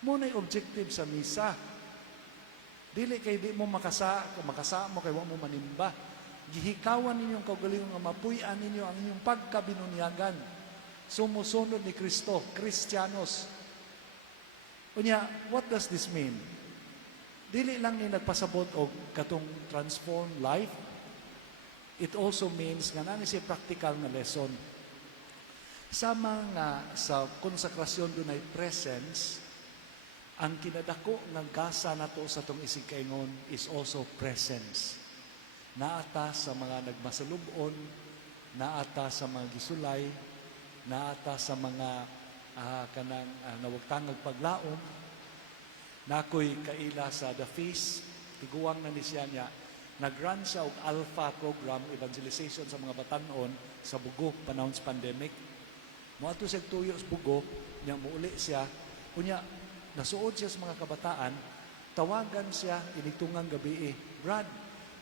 Muna'y objective sa misa. Dili kay di mo makasa mo kay wa mo manimba. Gihikawan ninyong kaugalingon nga mapuy-an ninyo ang inyong pagkabinunyagan. Sumusunod ni Kristo, Kristiyanos. Unya, what does this mean? Dili lang ni nagpasabot og katong transformed life. It also means nga nani si practical na lesson. Sama nga sa konsakrasyon dunay presence, ang kinadako nga gasa nato sa tong isig kaingon is also presence. Naata sa mga nagmasalubon, naata sa mga gisulay, naata sa mga kanang nawagtangag paglaom. Nakoy kaila sa The Feast, tiguang na ni siya niya, nag-run siya og alpha program, evangelization sa mga batanon sa Bugo, panahon sa pandemic. Moadto siya tuyo sa Bugo, niya muuli siya, kunya nasuod siya sa mga kabataan, tawagan siya initungang gabi Brad,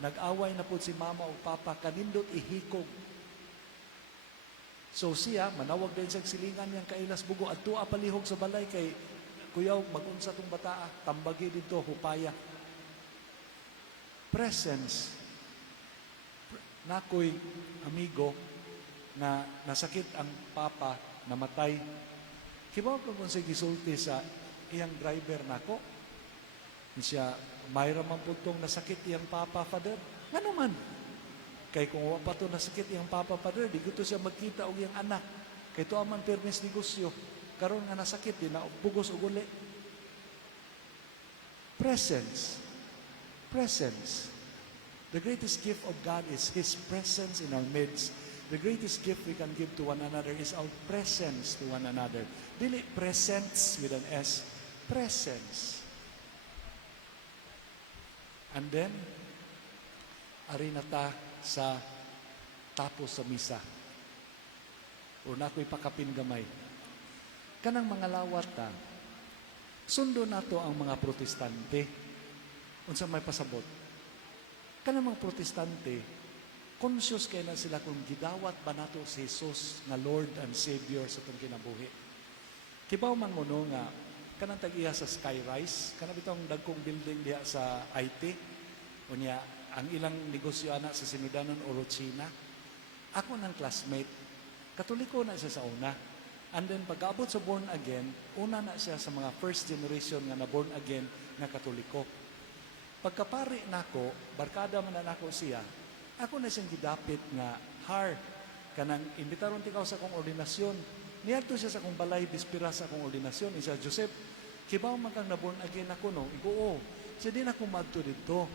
nag-away na po si mama o papa, kanindot ihikog. So siya, manawag din siya silingan niyang kailas Bugo, at tuwa palihog sa balay kay kuyaw, mag-unsa tong bataa, tambagi dito, hupaya. Presence. Nakoy amigo na nasakit ang papa, namatay. Kibaw ko kung siya gisulti sa iyang driver nako. Siya, mayroon man po itong nasakit iyang papa, Father. Nga naman. Kay kung wala pa ito nasakit iyang papa, Father, di ko siya magkita o iyang anak. Kay ito aman permis negosyo. Karon nga nasakit, di na bugos o guli. Presence. Presence. The greatest gift of God is His presence in our midst. The greatest gift we can give to one another is our presence to one another. Dili presence with an S. Presence. And then, ari na ta sa tapos sa misa. O na ako'y pakapin gamay. Kanang mga lawat ta, sundo nato ang mga protestante. Unsa may pasabot. Kanang mga protestante, conscious kay na sila kung gidawat ba nato si Jesus na Lord and Savior sa itong kinabuhi. Kibaw man mo no nga, kanang tag-iya sa Skyrise, kanang itong dagkong building diya sa IT, unya, ang ilang negosyo ana sa Sinudanon o China. Ako ng classmate, Katoliko na siya sa una. And then pag-abot sa born again, una na siya sa mga first generation nga na born again na Katoliko. Pagkapari nako, barkada man na nako siya, ako na siyang gidapit nga, Har, kanang imbitaron tikaw sa akong ordinasyon. Niadto siya sa akong balay, bispira sa akong ordinasyon. Isa, Joseph, kibaw man kang na born again ako, no? Iguo, siya din ako madto dito.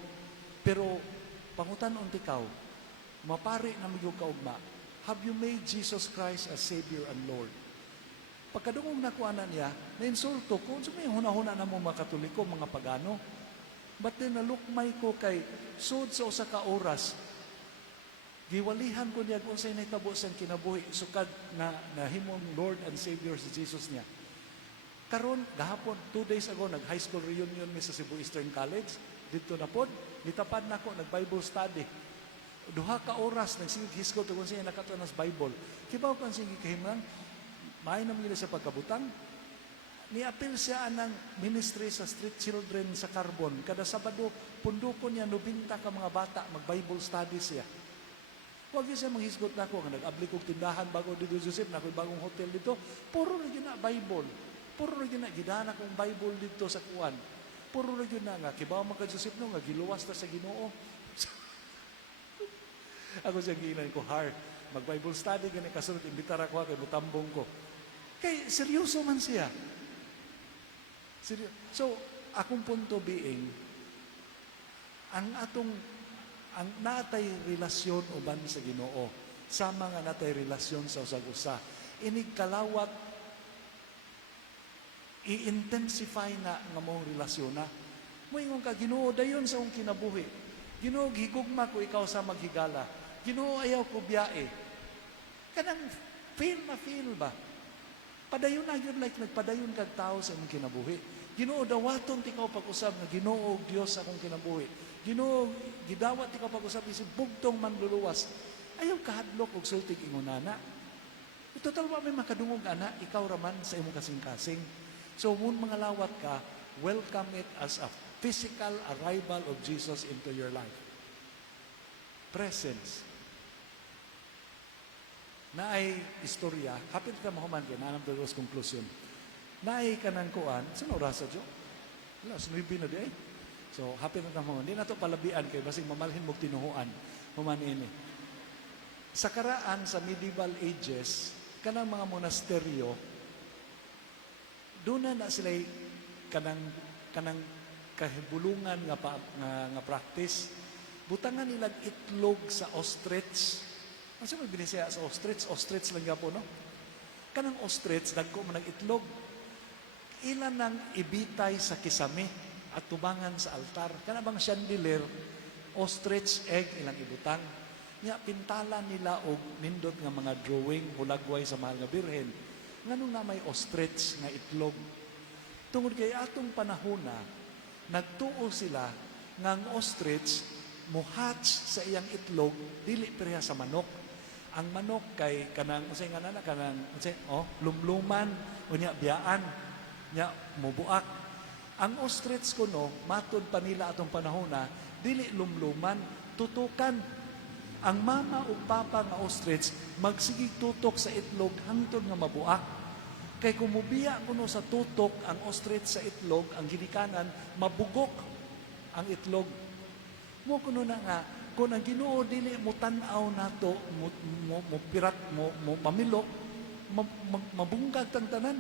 Pero, pangutanon tikaw, mapari na mga kaugma, have you made Jesus Christ as Savior and Lord? Pagkadungong nakuha niya, na-insulto ko, so may huna-huna na mo mga Katoliko, mga pagano. But then nalukmay ko kay sud sa usa ka oras, giwalihan ko niya kung sa'y nahitabo siyang kinabuhi, sukad na himong Lord and Savior si Jesus niya. Karon gahapon, 2 days ago, nag-high school reunion mi sa Cebu Eastern College, dito na pod, nitapad na ko, nag-Bible study. Duha ka oras, nagsigig-hiskol, kung siya nakatuan sa Bible. Kibaw kang sige kahimang, maayon naman nila sa pagkabutang, ni-appeal siya ng ministry sa street children sa Carbon. Kada Sabado, pundukon niya, 90 ka mga bata, mag-Bible study siya. Huwag siya manghisgot na ako, nag-abli kong tindahan bago dito, Joseph, na ako'y bagong hotel dito. Puro na yun na Bible. Puro na yun na, gidana kong Bible dito sa kuwan. Puro na yun na nga, kibaw mga Joseph no, nga giluwas na sa Ginoo. Ako siya ginan ko, Har, mag-Bible study, ganyan kasunod, imbitar ako, kay butambong ko. Kay, seryoso man siya. So, akong punto being, ang natay relasyon uban sa Ginoo, sa mga natay relasyon sa usag-usa, inig kalawat, i-intensify na nga mong relasyon na. Moingon ka, Ginoo, dayon sa akong kinabuhi. Ginoo, gigugma ko ikaw sa maghigala. Ginoo, ayaw ko biyae. Kanang feel ba? Padayon na yun, like nagpadayon kag tao sa imong kinabuhi. Ginoo, dawaton tikaw pag-usab nga Ginoo Dios sa akong kinabuhi. Ginoo, gidawat tikaw pag-usab isip bugtong manluluwas. Ayaw kahadlok og sultig ingonana. Total wa may makadungog ana, ikaw raman sa imong kasing-kasing. So mun mga lawat ka, welcome it as a physical arrival of Jesus into your life. Presence. Naay istorya, hapit ka mahuman kaya nanam to was conclusion. Naay kanang kuan, sino oras sa Diyo? Wala, sunubi na di ay. So, hapit na mahuman. Di na to palabian kay basing mamalhin mong tinuhuan. Human ini. Sa karaan, sa medieval ages, kanang mga monasteryo, doon na sila kanang kahibulungan nga practice. Butangan nilang itlog sa ostrich. Ano siya magbinisaya sa ostrich? Ostrich lang nga po, no? Kanang ostrich, dagko man itlog. Ilan nang ibitay sa kisame at tubangan sa altar. Kana bang chandelier, ostrich egg ilang ibutang. Nya pintalan nila og nindot nga mga drawing hulagway sa mahal nga birhen. Nganong na may ostrich nga itlog. Tungod kay atong panahona, nagtuo sila nga ang ostrich muhatch sa iyang itlog dili pareha sa manok. Ang manok kay kanang unsay nga nana kanang unsay lumluman unya biyaan nya mubuak. Ang ostrich kuno matud pa nila atong panahona dili lumluman, tutukan. Ang mama ug papa nga ostrich magsigig tutok sa itlog hangtod nga mabuak. Kay kung mubiya kuno sa tutok ang ostrich sa itlog, ang ginikanan mabugok ang itlog. Mo kuno na nga kung ang Ginoo dili mo tan-aw nato mo pirat mo pamilok mabungkag tang tanan.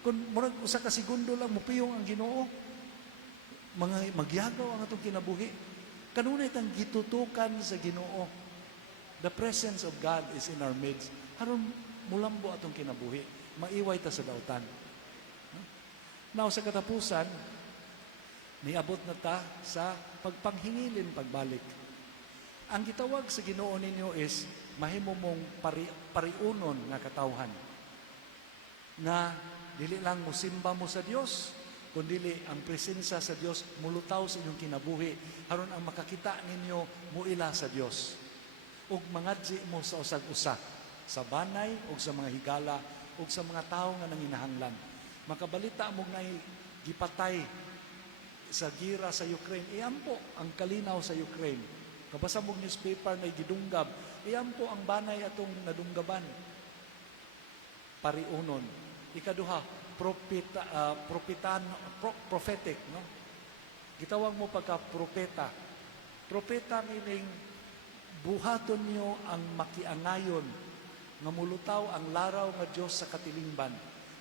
Kung murag usa ka segundo lang mupiyong ang Ginoo. mga magyagaw ang atong kinabuhi. Kanunay tang gitutukan sa Ginoo. The presence of God is in our midst. Haron mulambo atong kinabuhi. Maiway ta sa dautan. Now sa katapusan, niabot na ta sa pagpanghingilin pagbalik. Ang gitawag sa Ginoo ninyo is mahimo mong pariunon nga katawhan. Nga dili lang musimba mo sa Dios, kundi ang presensya sa Dios mulutaw sa inyong kinabuhi aron ang makakita ninyo muila sa Dios. Ug mangadji mo sa usag-usa, sa banay ug sa mga higala ug sa mga tawo nga nanginahanglan. Makabalita mo nga gipatay sa gira sa Ukraine, iampo ang kalinaw sa Ukraine. Kabasa mo newspaper na gidunggab, iampo ang banay atong nadunggaban. Pariunon. Ikaduha, prophetic, no? Gitawag mo pagka-propeta. Propeta meaning buhaton niyo ang makiangayon nga mulutaw ang laraw nga Dios sa katilingban.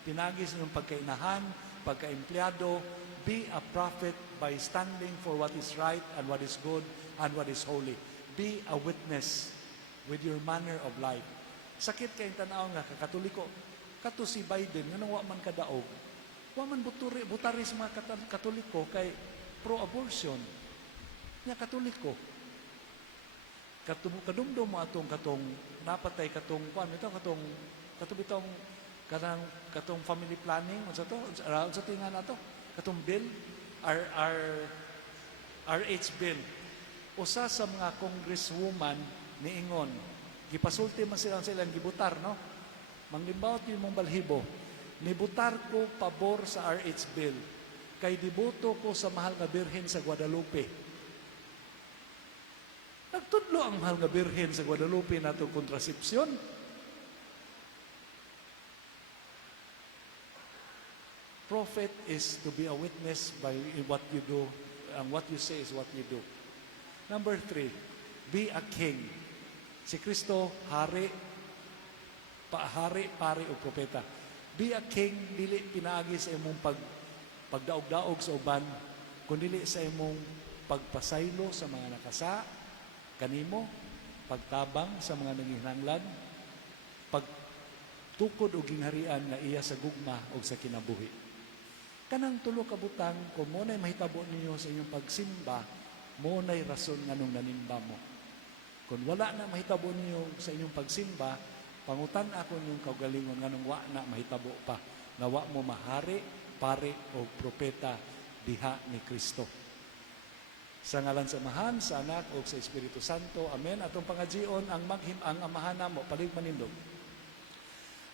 Pinagis niyong pagkainahan, pagka-empleyado, be a prophet by standing for what is right and what is good and what is holy. Be a witness with your manner of life. Sakit kayong tanaw nga kakatoliko. Kato si Biden, nga nang wa man kadaog, wa man butaris mga katoliko kay pro-abortion. Nga katoliko. Kadumdum mo katong napatay katong katong family planning, unsa tingan nato? Katong bill, RH bill. Usa sa mga congresswoman niingon, gipasulti man sila sa ilang gibutar, no? Manglimbawat yung mong balhibo, nibutar ko pabor sa RH bill, kay diboto ko sa mahal nga birhen sa Guadalupe. Nagtudlo ang mahal nga birhen sa Guadalupe na itong kontrasepsyon. Prophet is to be a witness by what you do, and what you say is what you do. Number 3, be a king. Si Kristo, hari, pari o propeta. Be a king, dili pinaagi sa imong pagdaog-daog sa uban, kundi sa imong pagpasaylo sa mga nakasa, kanimo, pagtabang sa mga nanginahanglan, pagtukod o gingharian nga iya sa gugma o sa kinabuhi. Kanang tulo ka butang, kung mo na'y mahitabo ninyo sa inyong pagsimba, mo na'y rason nga nung nanimba mo. Kung wala na mahitabo ninyo sa inyong pagsimba, pangutan ako yung kaugalingon nga nung wa na mahitabo pa, na wa mo mahari, pare o propeta diha ni Kristo. Sa ngalan sa Amahan, sa Anak o sa Espiritu Santo. Amen. Atong pangadjion ang amahan namo, palig manindog.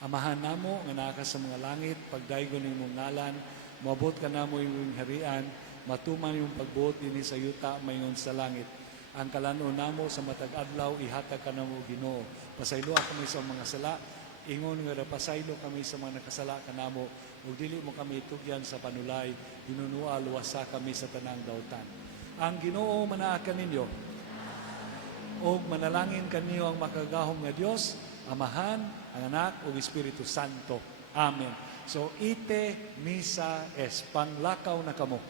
Amahan namo nga naa ka sa mga langit, pagdaygon nimong ngalan, moabot ka namo yung harian, matuman yung pagbuot dinhi sa yuta mayon sa langit. Ang kalano namo sa matag adlaw ihatag ka namo Ginoo. Pasaylo kami sa mga sala, ingon nga pasaylo kami sa mga nakasala kanamo, ug dili mo kami tugyan sa panulay, hinunua luwasa kami sa tanang dautan. Ang Ginoo manaa kaninyo, ug manalangin kaniyo ang makagahom nga Dios, Amahan, ang Anak ug Espiritu Santo. Amen. So ite misa es, panglakaw na kamo.